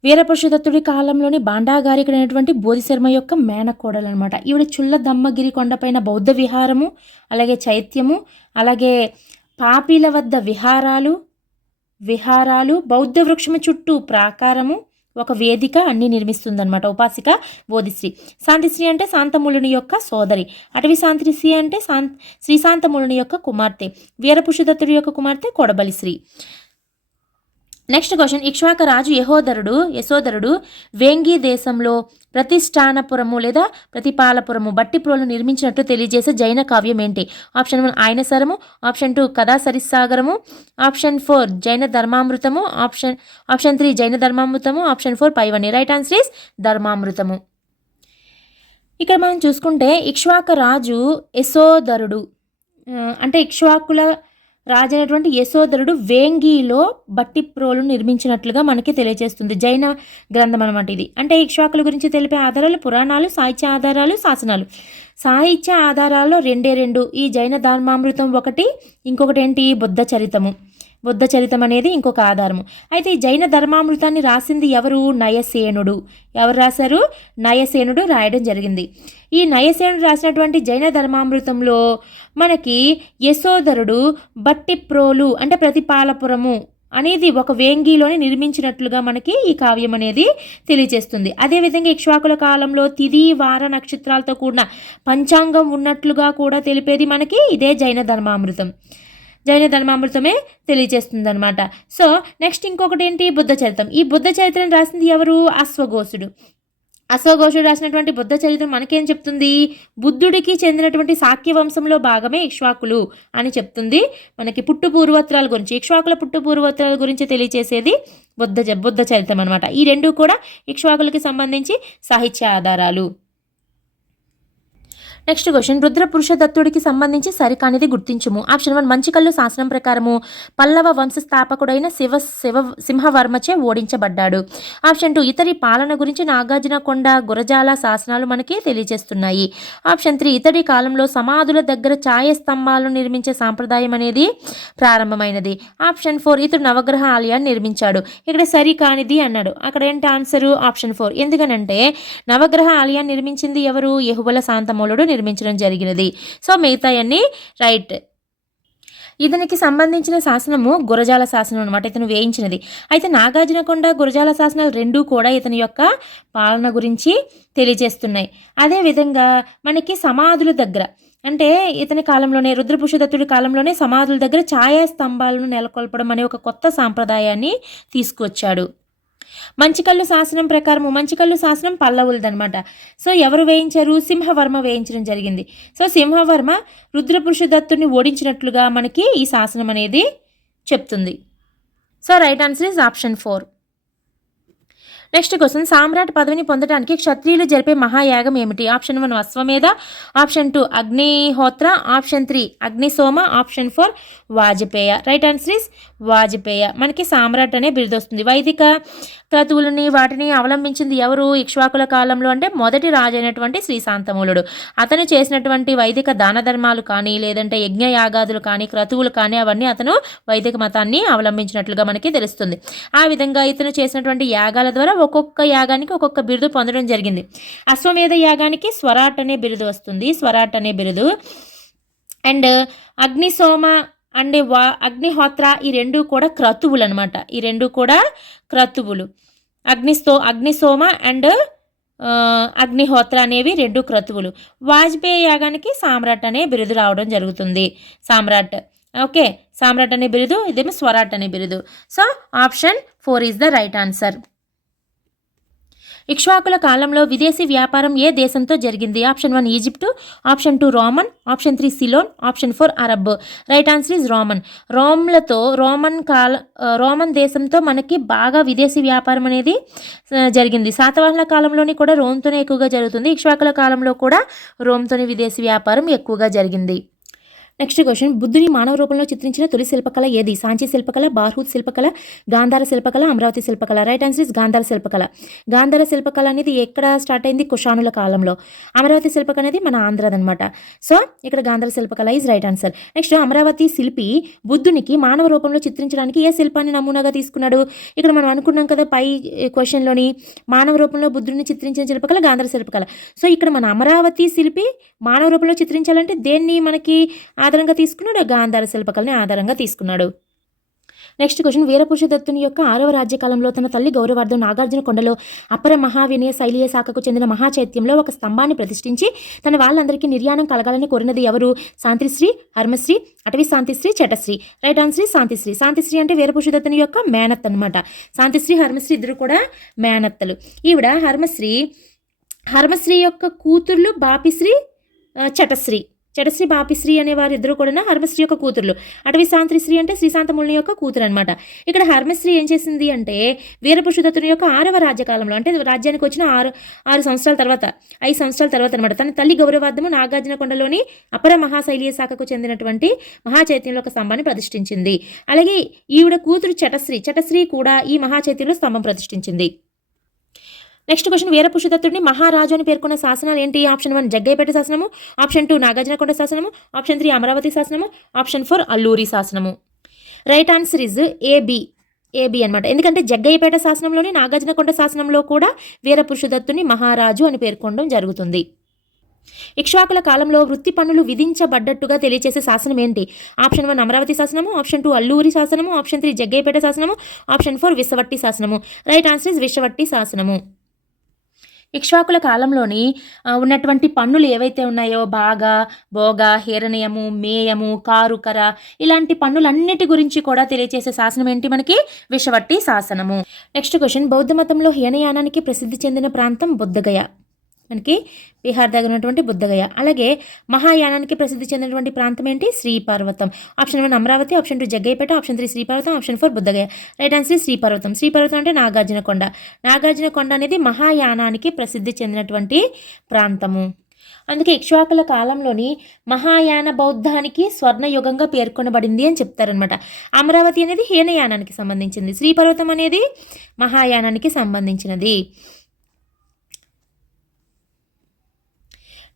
వీరపురుషదత్తుడి కాలంలోని బాండాగారికుడైనటువంటి బోధిశర్మ యొక్క మేనకోడలు అనమాట. ఈవిడ చుల్లదమ్మగిరి కొండపైన బౌద్ధ విహారము, అలాగే చైత్యము, అలాగే పాపీల వద్ద విహారాలు, బౌద్ధ వృక్షము చుట్టూ ప్రాకారము, ఒక వేదిక అన్ని నిర్మిస్తుందన్నమాట ఉపాసిక బోధిశ్రీ. శాంతిశ్రీ అంటే శాంతమూలుని యొక్క సోదరి. అటవీ శాంతిశ్రీ అంటే శ్రీశాంతమూలుని యొక్క కుమార్తె. వీరపురుషదత్తుడి యొక్క కుమార్తె కొడబలిశ్రీ. నెక్స్ట్ క్వశ్చన్, ఇక్ష్వాక రాజు యశోధరుడు వేంగి దేశంలో ప్రతిష్టానపురము లేదా ప్రతిపాలపురము బట్టిప్రోలు నిర్మించినట్లు తెలియజేసే జైన కావ్యం ఏంటి? ఆప్షన్ 1 ఆయనసరము, ఆప్షన్ 2 కథా సరిస్సాగరము, ఆప్షన్ 4 జైన ధర్మామృతము, ఆప్షన్ 3 జైన ధర్మామృతము, ఆప్షన్ 4 పైవని. రైట్ ఆన్సర్ ఈస్ ధర్మామృతము. ఇక్కడ మనం చూసుకుంటే ఇక్ష్వాక రాజు యశోధరుడు అంటే ఇక్ష్వాకుల రాజు అయినటువంటి యశోధరుడు వేంగిలో బట్టిప్రోలు నిర్మించినట్లుగా మనకి తెలియజేస్తుంది. జైన గ్రంథం అనమాట ఇది. అంటే ఇక్ష్వాకుల గురించి తెలిపే ఆధారాలు పురాణాలు, సాహిత్య ఆధారాలు, శాసనాలు. సాహిత్య ఆధారాల్లో 2 ఈ జైన ధర్మామృతం ఒకటి, ఇంకొకటి ఏంటి బుద్ధ చరితం అనేది ఇంకొక ఆధారము. అయితే ఈ జైన ధర్మామృతాన్ని రాసింది ఎవరు? నయసేనుడు. ఎవరు రాశారు? నయసేనుడు రాయడం జరిగింది. ఈ నయసేనుడు రాసినటువంటి జైన ధర్మామృతంలో మనకి యశోధరుడు బట్టిప్రోలు అంటే ప్రతిపాలపురము అనేది ఒక వేంగిలోని నిర్మించినట్లుగా మనకి ఈ కావ్యం అనేది తెలియజేస్తుంది. అదేవిధంగా ఇక్ష్వాకుల కాలంలో తిథి వార నక్షత్రాలతో కూడిన పంచాంగం ఉన్నట్లుగా కూడా తెలిపేది మనకి ఇదే జైన ధర్మామృతమే తెలియజేస్తుంది అనమాట. సో నెక్స్ట్ ఇంకొకటి ఏంటి? బుద్ధ చరిత్రం. ఈ బుద్ధ చరిత్రను రాసింది ఎవరు? అశ్వఘోషుడు రాసినటువంటి బుద్ధ చరిత్ర మనకేం చెప్తుంది? బుద్ధుడికి చెందినటువంటి శాక్య వంశంలో భాగమే ఇక్ష్వాకులు అని చెప్తుంది. మనకి పుట్టుపూర్వోత్తరాల గురించి, ఇక్ష్వాకుల పుట్టుపూర్వోత్తరాల గురించి తెలియచేసేది బుద్ధ చరిత్రం అనమాట. ఈ 2 కూడా ఇక్ష్వాకులకి సంబంధించి సాహిత్య ఆధారాలు. నెక్స్ట్ క్వశ్చన్, రుద్ర పురుషదత్తుడికి సంబంధించి సరికానిది గుర్తించుము. ఆప్షన్ 1 మంచికల్లు శాసనం ప్రకారము పల్లవ వంశ స్థాపకుడైన సింహవర్మచే ఓడించబడ్డాడు. ఆప్షన్ 2 ఇతడి పాలన గురించి నాగార్జునకొండ గురజాల శాసనాలు మనకి తెలియజేస్తున్నాయి. ఆప్షన్ 3 ఇతడి కాలంలో సమాధుల దగ్గర ఛాయ స్తంభాలను నిర్మించే సాంప్రదాయం అనేది ప్రారంభమైనది. ఆప్షన్ 4 ఇతడు నవగ్రహ ఆలయాన్ని నిర్మించాడు. ఇక్కడ సరికానిది అన్నాడు. అక్కడ ఏంటి ఆన్సరు? ఆప్షన్ 4. ఎందుకనంటే నవగ్రహ ఆలయాన్ని నిర్మించింది ఎవరు? యెహువల శాంతమూలుడు నిర్మించడం జరిగినది. సో మిగతా అన్ని రైట్. ఇతనికి సంబంధించిన శాసనము గురజాల శాసనం అనమాట, ఇతను వేయించినది. అయితే నాగార్జునకొండ గురజాల శాసనాలు రెండూ కూడా ఇతని యొక్క పాలన గురించి తెలియజేస్తున్నాయి. అదేవిధంగా మనకి సమాధుల దగ్గర, అంటే ఇతని కాలంలోనే రుద్రపురుషదత్తుడి కాలంలోనే సమాధుల దగ్గర ఛాయా స్తంభాలను నెలకొల్పడం అనే ఒక కొత్త సాంప్రదాయాన్ని తీసుకువచ్చాడు. మంచికల్లు శాసనం ప్రకారము, మంచికల్లు శాసనం పల్లవులదనమాట. సో ఎవరు వేయించారు? సింహవర్మ వేయించడం జరిగింది. సో సింహవర్మ రుద్రపురుషదత్తుని ఓడించినట్లుగా మనకి ఈ శాసనం అనేది చెప్తుంది. So right answer is option 4. Next question, సామ్రాట్ పదవిని పొందడానికి క్షత్రియులు జరిపే మహాయాగం ఏమిటి? ఆప్షన్ 1 అశ్వమేధ, ఆప్షన్ 2 అగ్నిహోత్ర, ఆప్షన్ 3 అగ్నిసోమ, ఆప్షన్ 4 వాజపేయ. రైట్ ఆన్సర్ ఇస్ వాజపేయ. మనకి సామ్రాట్ అనే బిరుదు వస్తుంది. వైదిక క్రతువులని వాటిని అవలంబించింది ఎవరు? ఇక్ష్వాకుల కాలంలో, అంటే మొదటి రాజు అయినటువంటి శ్రీశాంతమూలుడు. అతను చేసినటువంటి వైదిక దాన ధర్మాలు కానీ, లేదంటే యజ్ఞ యాగాదులు కానీ, క్రతువులు కానీ, అవన్నీ అతను వైదిక మతాన్ని అవలంబించినట్లుగా మనకి తెలుస్తుంది. ఆ విధంగా ఇతను చేసినటువంటి యాగాల ద్వారా ఒక్కొక్క యాగానికి ఒక్కొక్క బిరుదు పొందడం జరిగింది. అశ్వమేధ యాగానికి స్వరాట్ అనే బిరుదు వస్తుంది, స్వరాట్ అనే బిరుదు. అండ్ అగ్నిసోమ అండ్ అగ్నిహోత్ర ఈ రెండు కూడా క్రతువులు అనమాట. ఈ రెండు కూడా క్రతువులు. అగ్నిసోమ అండ్ అగ్నిహోత్ర అనేవి రెండు క్రతువులు. వాజ్పేయి యాగానికి సామ్రాట్ అనే బిరుదు రావడం జరుగుతుంది. సామ్రాట్, ఓకే, సామ్రాట్ అనే బిరుదు, ఇదేమో స్వరాట్ అనే బిరుదు. So option 4 is the right answer. ఇక్ష్వాకుల కాలంలో విదేశీ వ్యాపారం ఏ దేశంతో జరిగింది? Option 1 Egypt, option 2 Roman, option 3 Ceylon, option 4 Arab. Right answer is Roman. Roman దేశంతో మనకి బాగా విదేశీ వ్యాపారం అనేది జరిగింది. శాతవాహనుల కాలంలోని కూడా రోమ్తోనే ఎక్కువగా జరుగుతుంది. ఇక్ష్వాకుల కాలంలో కూడా రోమ్తోనే విదేశీ వ్యాపారం ఎక్కువగా జరిగింది. నెక్స్ట్ క్వశ్చన్, బుద్ధుని మానవ రూపంలో చిత్రించిన తొలి శిల్పకళ ఏది? సాంచి శిల్పకళ, బార్హూత్ శిల్పకళ, గాంధార శిల్పకళ, అమరావతి శిల్పకళ. రైట్ ఆన్సర్ ఇస్ గాంధార శిల్పకళ. గాంధార శిల్పకళ అనేది ఎక్కడ స్టార్ట్ అయింది? కుషానుల కాలంలో. అమరావతి శిల్పకళ అనేది మన ఆంధ్రదనమాట. సో ఇక్కడ గాంధార శిల్పకళ is right answer. Next, Amaravati శిల్పి బుద్ధునికి మానవ రూపంలో చిత్రించడానికి ఏ శిల్పాన్ని నమూనాగా తీసుకున్నాడు? ఇక్కడ మనం అనుకున్నాం కదా పై క్వశ్చన్లోని, మానవ రూపంలో బుద్ధుడిని చిత్రించిన శిల్పకళ గాంధార శిల్పకళ. సో ఇక్కడ మన అమరావతి శిల్పి మానవ రూపంలో చిత్రించాలంటే దేన్ని మనకి ఆధారంగా తీసుకున్నాడు? గాంధార శిల్పకళని ఆధారంగా తీసుకున్నాడు. నెక్స్ట్ క్వశ్చన్, వీరపురుషదత్తుని యొక్క 6వ రాజ్యకాలంలో తన తల్లి గౌరవార్థం నాగార్జునకొండలో అపర మహావినయ శైలియ శాఖకు చెందిన మహాచైత్యంలో ఒక స్తంభాన్ని ప్రతిష్ఠించి తన వాళ్ళందరికీ నిర్యాణం కలగాలని కోరినది ఎవరు? శాంతిశ్రీ, హర్మశ్రీ, అటవీ శాంతిశ్రీ, చటశ్రీ. Right answer Shantisri. శాంతిశ్రీ అంటే వీరపురుషదత్తుని యొక్క మేనత్ అనమాట. శాంతిశ్రీ, హర్మశ్రీ ఇద్దరు కూడా మేనత్తలు. ఈవిడ హర్మశ్రీ యొక్క కూతుర్లు బాపిశ్రీ, చటశ్రీ. చటశ్రీ, బాపిశ్రీ అనే వారు ఇద్దరు కూడా హర్మశ్రీ యొక్క కూతుర్లు. అటవీ శాంతిశ్రీ అంటే శ్రీశాంతమూలుని యొక్క కూతురు అనమాట. ఇక్కడ హర్మశ్రీ ఏం చేసింది అంటే వీరపురుషదత్తుని యొక్క 6వ రాజ్యకాలంలో, అంటే రాజ్యానికి వచ్చిన 6 సంవత్సరాల తర్వాత, 5 సంవత్సరాల తర్వాత అనమాట, తన తల్లి గౌరవార్థము నాగార్జునకొండలోని అపర మహాశైలియ శాఖకు చెందినటువంటి మహాచైత్యంలో ఒక స్తంభాన్ని ప్రతిష్ఠించింది. అలాగే ఈవిడ కూతురు చటశ్రీ కూడా ఈ మహాచైత్యంలో స్తంభం ప్రతిష్ఠించింది. నెక్స్ట్ క్వశ్చన్, వీరపురుషదత్తుడిని మహారాజు అని పేర్కొన్న శాసనాలు ఏంటి? ఆప్షన్ 1 జగ్గయ్యపేట శాసనము, ఆప్షన్ 2 నాగార్జునకొండ శాసనము, ఆప్షన్ 3 అమరావతి శాసనము, ఆప్షన్ 4 అల్లూరి శాసనము. రైట్ ఆన్సర్ ఇస్ ఏబి అనమాట. ఎందుకంటే జగ్గయ్యపేట శాసనంలోని నాగార్జునకొండ శాసనంలో కూడా వీరపురుషదత్తుని మహారాజు అని పేర్కొనడం జరుగుతుంది. ఇక్ష్వాకుల కాలంలో వృత్తి పన్నులు విధించబడ్డట్టుగా తెలియజేసే శాసనం ఏంటి? ఆప్షన్ 1 అమరావతి శాసనము, ఆప్షన్ 2 అల్లూరి శాసనము, ఆప్షన్ 3 జగ్గయ్యపేట శాసనము, ఆప్షన్ 4 విషవట్టి శాసనము. రైట్ ఆన్సర్ ఇస్ విషవట్టి శాసనము. ఇక్ష్వాకుల కాలంలోని ఉన్నటువంటి పన్నులు ఏవైతే ఉన్నాయో భోగ, హిరణ్యము, మేయము, కారుకర, ఇలాంటి పన్నులన్నిటి గురించి కూడా తెలియజేసే శాసనం ఏంటి? మనకి విషవట్టి శాసనము. నెక్స్ట్ క్వశ్చన్, బౌద్ధ మతంలో హీనయానానికి ప్రసిద్ధి చెందిన ప్రాంతం బుద్ధగయ. మనకి బీహార్ దగ్గర ఉన్నటువంటి బుద్ధగయ. అలాగే మహాయానానికి ప్రసిద్ధి చెందినటువంటి ప్రాంతం ఏంటి? Sriparvatam. Option 1 Amaravati, option 2 Jaggayyapeta, option 3 Sriparvatam, option 4 Buddhagaya. Right answer Sriparvatam. Sriparvatam అంటే నాగార్జునకొండ. నాగార్జునకొండ అనేది మహాయానానికి ప్రసిద్ధి చెందినటువంటి ప్రాంతము. అందుకే ఇక్ష్వాకుల కాలంలోని మహాయాన బౌద్ధానికి స్వర్ణయుగంగా పేర్కొనబడింది అని చెప్తారనమాట. అమరావతి అనేది హీనయానానికి సంబంధించింది, శ్రీపర్వతం అనేది మహాయానానికి సంబంధించినది.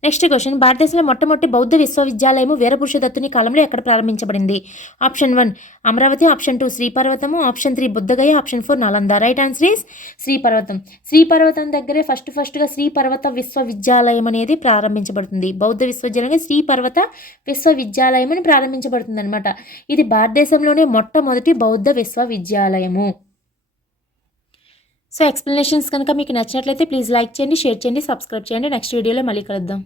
నెక్స్ట్ క్వశ్చన్, భారతదేశంలో మొట్టమొదటి బౌద్ధ విశ్వవిద్యాలయము వీరపురుషదత్తుని కాలంలో ఎక్కడ ప్రారంభించబడింది? Option 1 Amaravati, option 2 Sriparvatam, option 3 Buddhagaya, option 4 Nalanda. Right answer is Sriparvatam. Sriparvatam దగ్గరే ఫస్ట్గా శ్రీపర్వత విశ్వవిద్యాలయం అనేది ప్రారంభించబడుతుంది. బౌద్ధ విశ్వవిద్యాలయం శ్రీపర్వత విశ్వవిద్యాలయం అని ప్రారంభించబడుతుంది అనమాట. ఇది భారతదేశంలోనే మొట్టమొదటి బౌద్ధ విశ్వవిద్యాలయము. సో ఎక్స్ప్లెనేషన్స్ కనుక మీకు నచ్చినట్లయితే ప్లీజ్ లైక్ చేయండి, షేర్ చేయండి, సబ్స్క్రైబ్ చేయండి. నెక్స్ట్ వీడియోలో మళ్ళీ కలుద్దాం.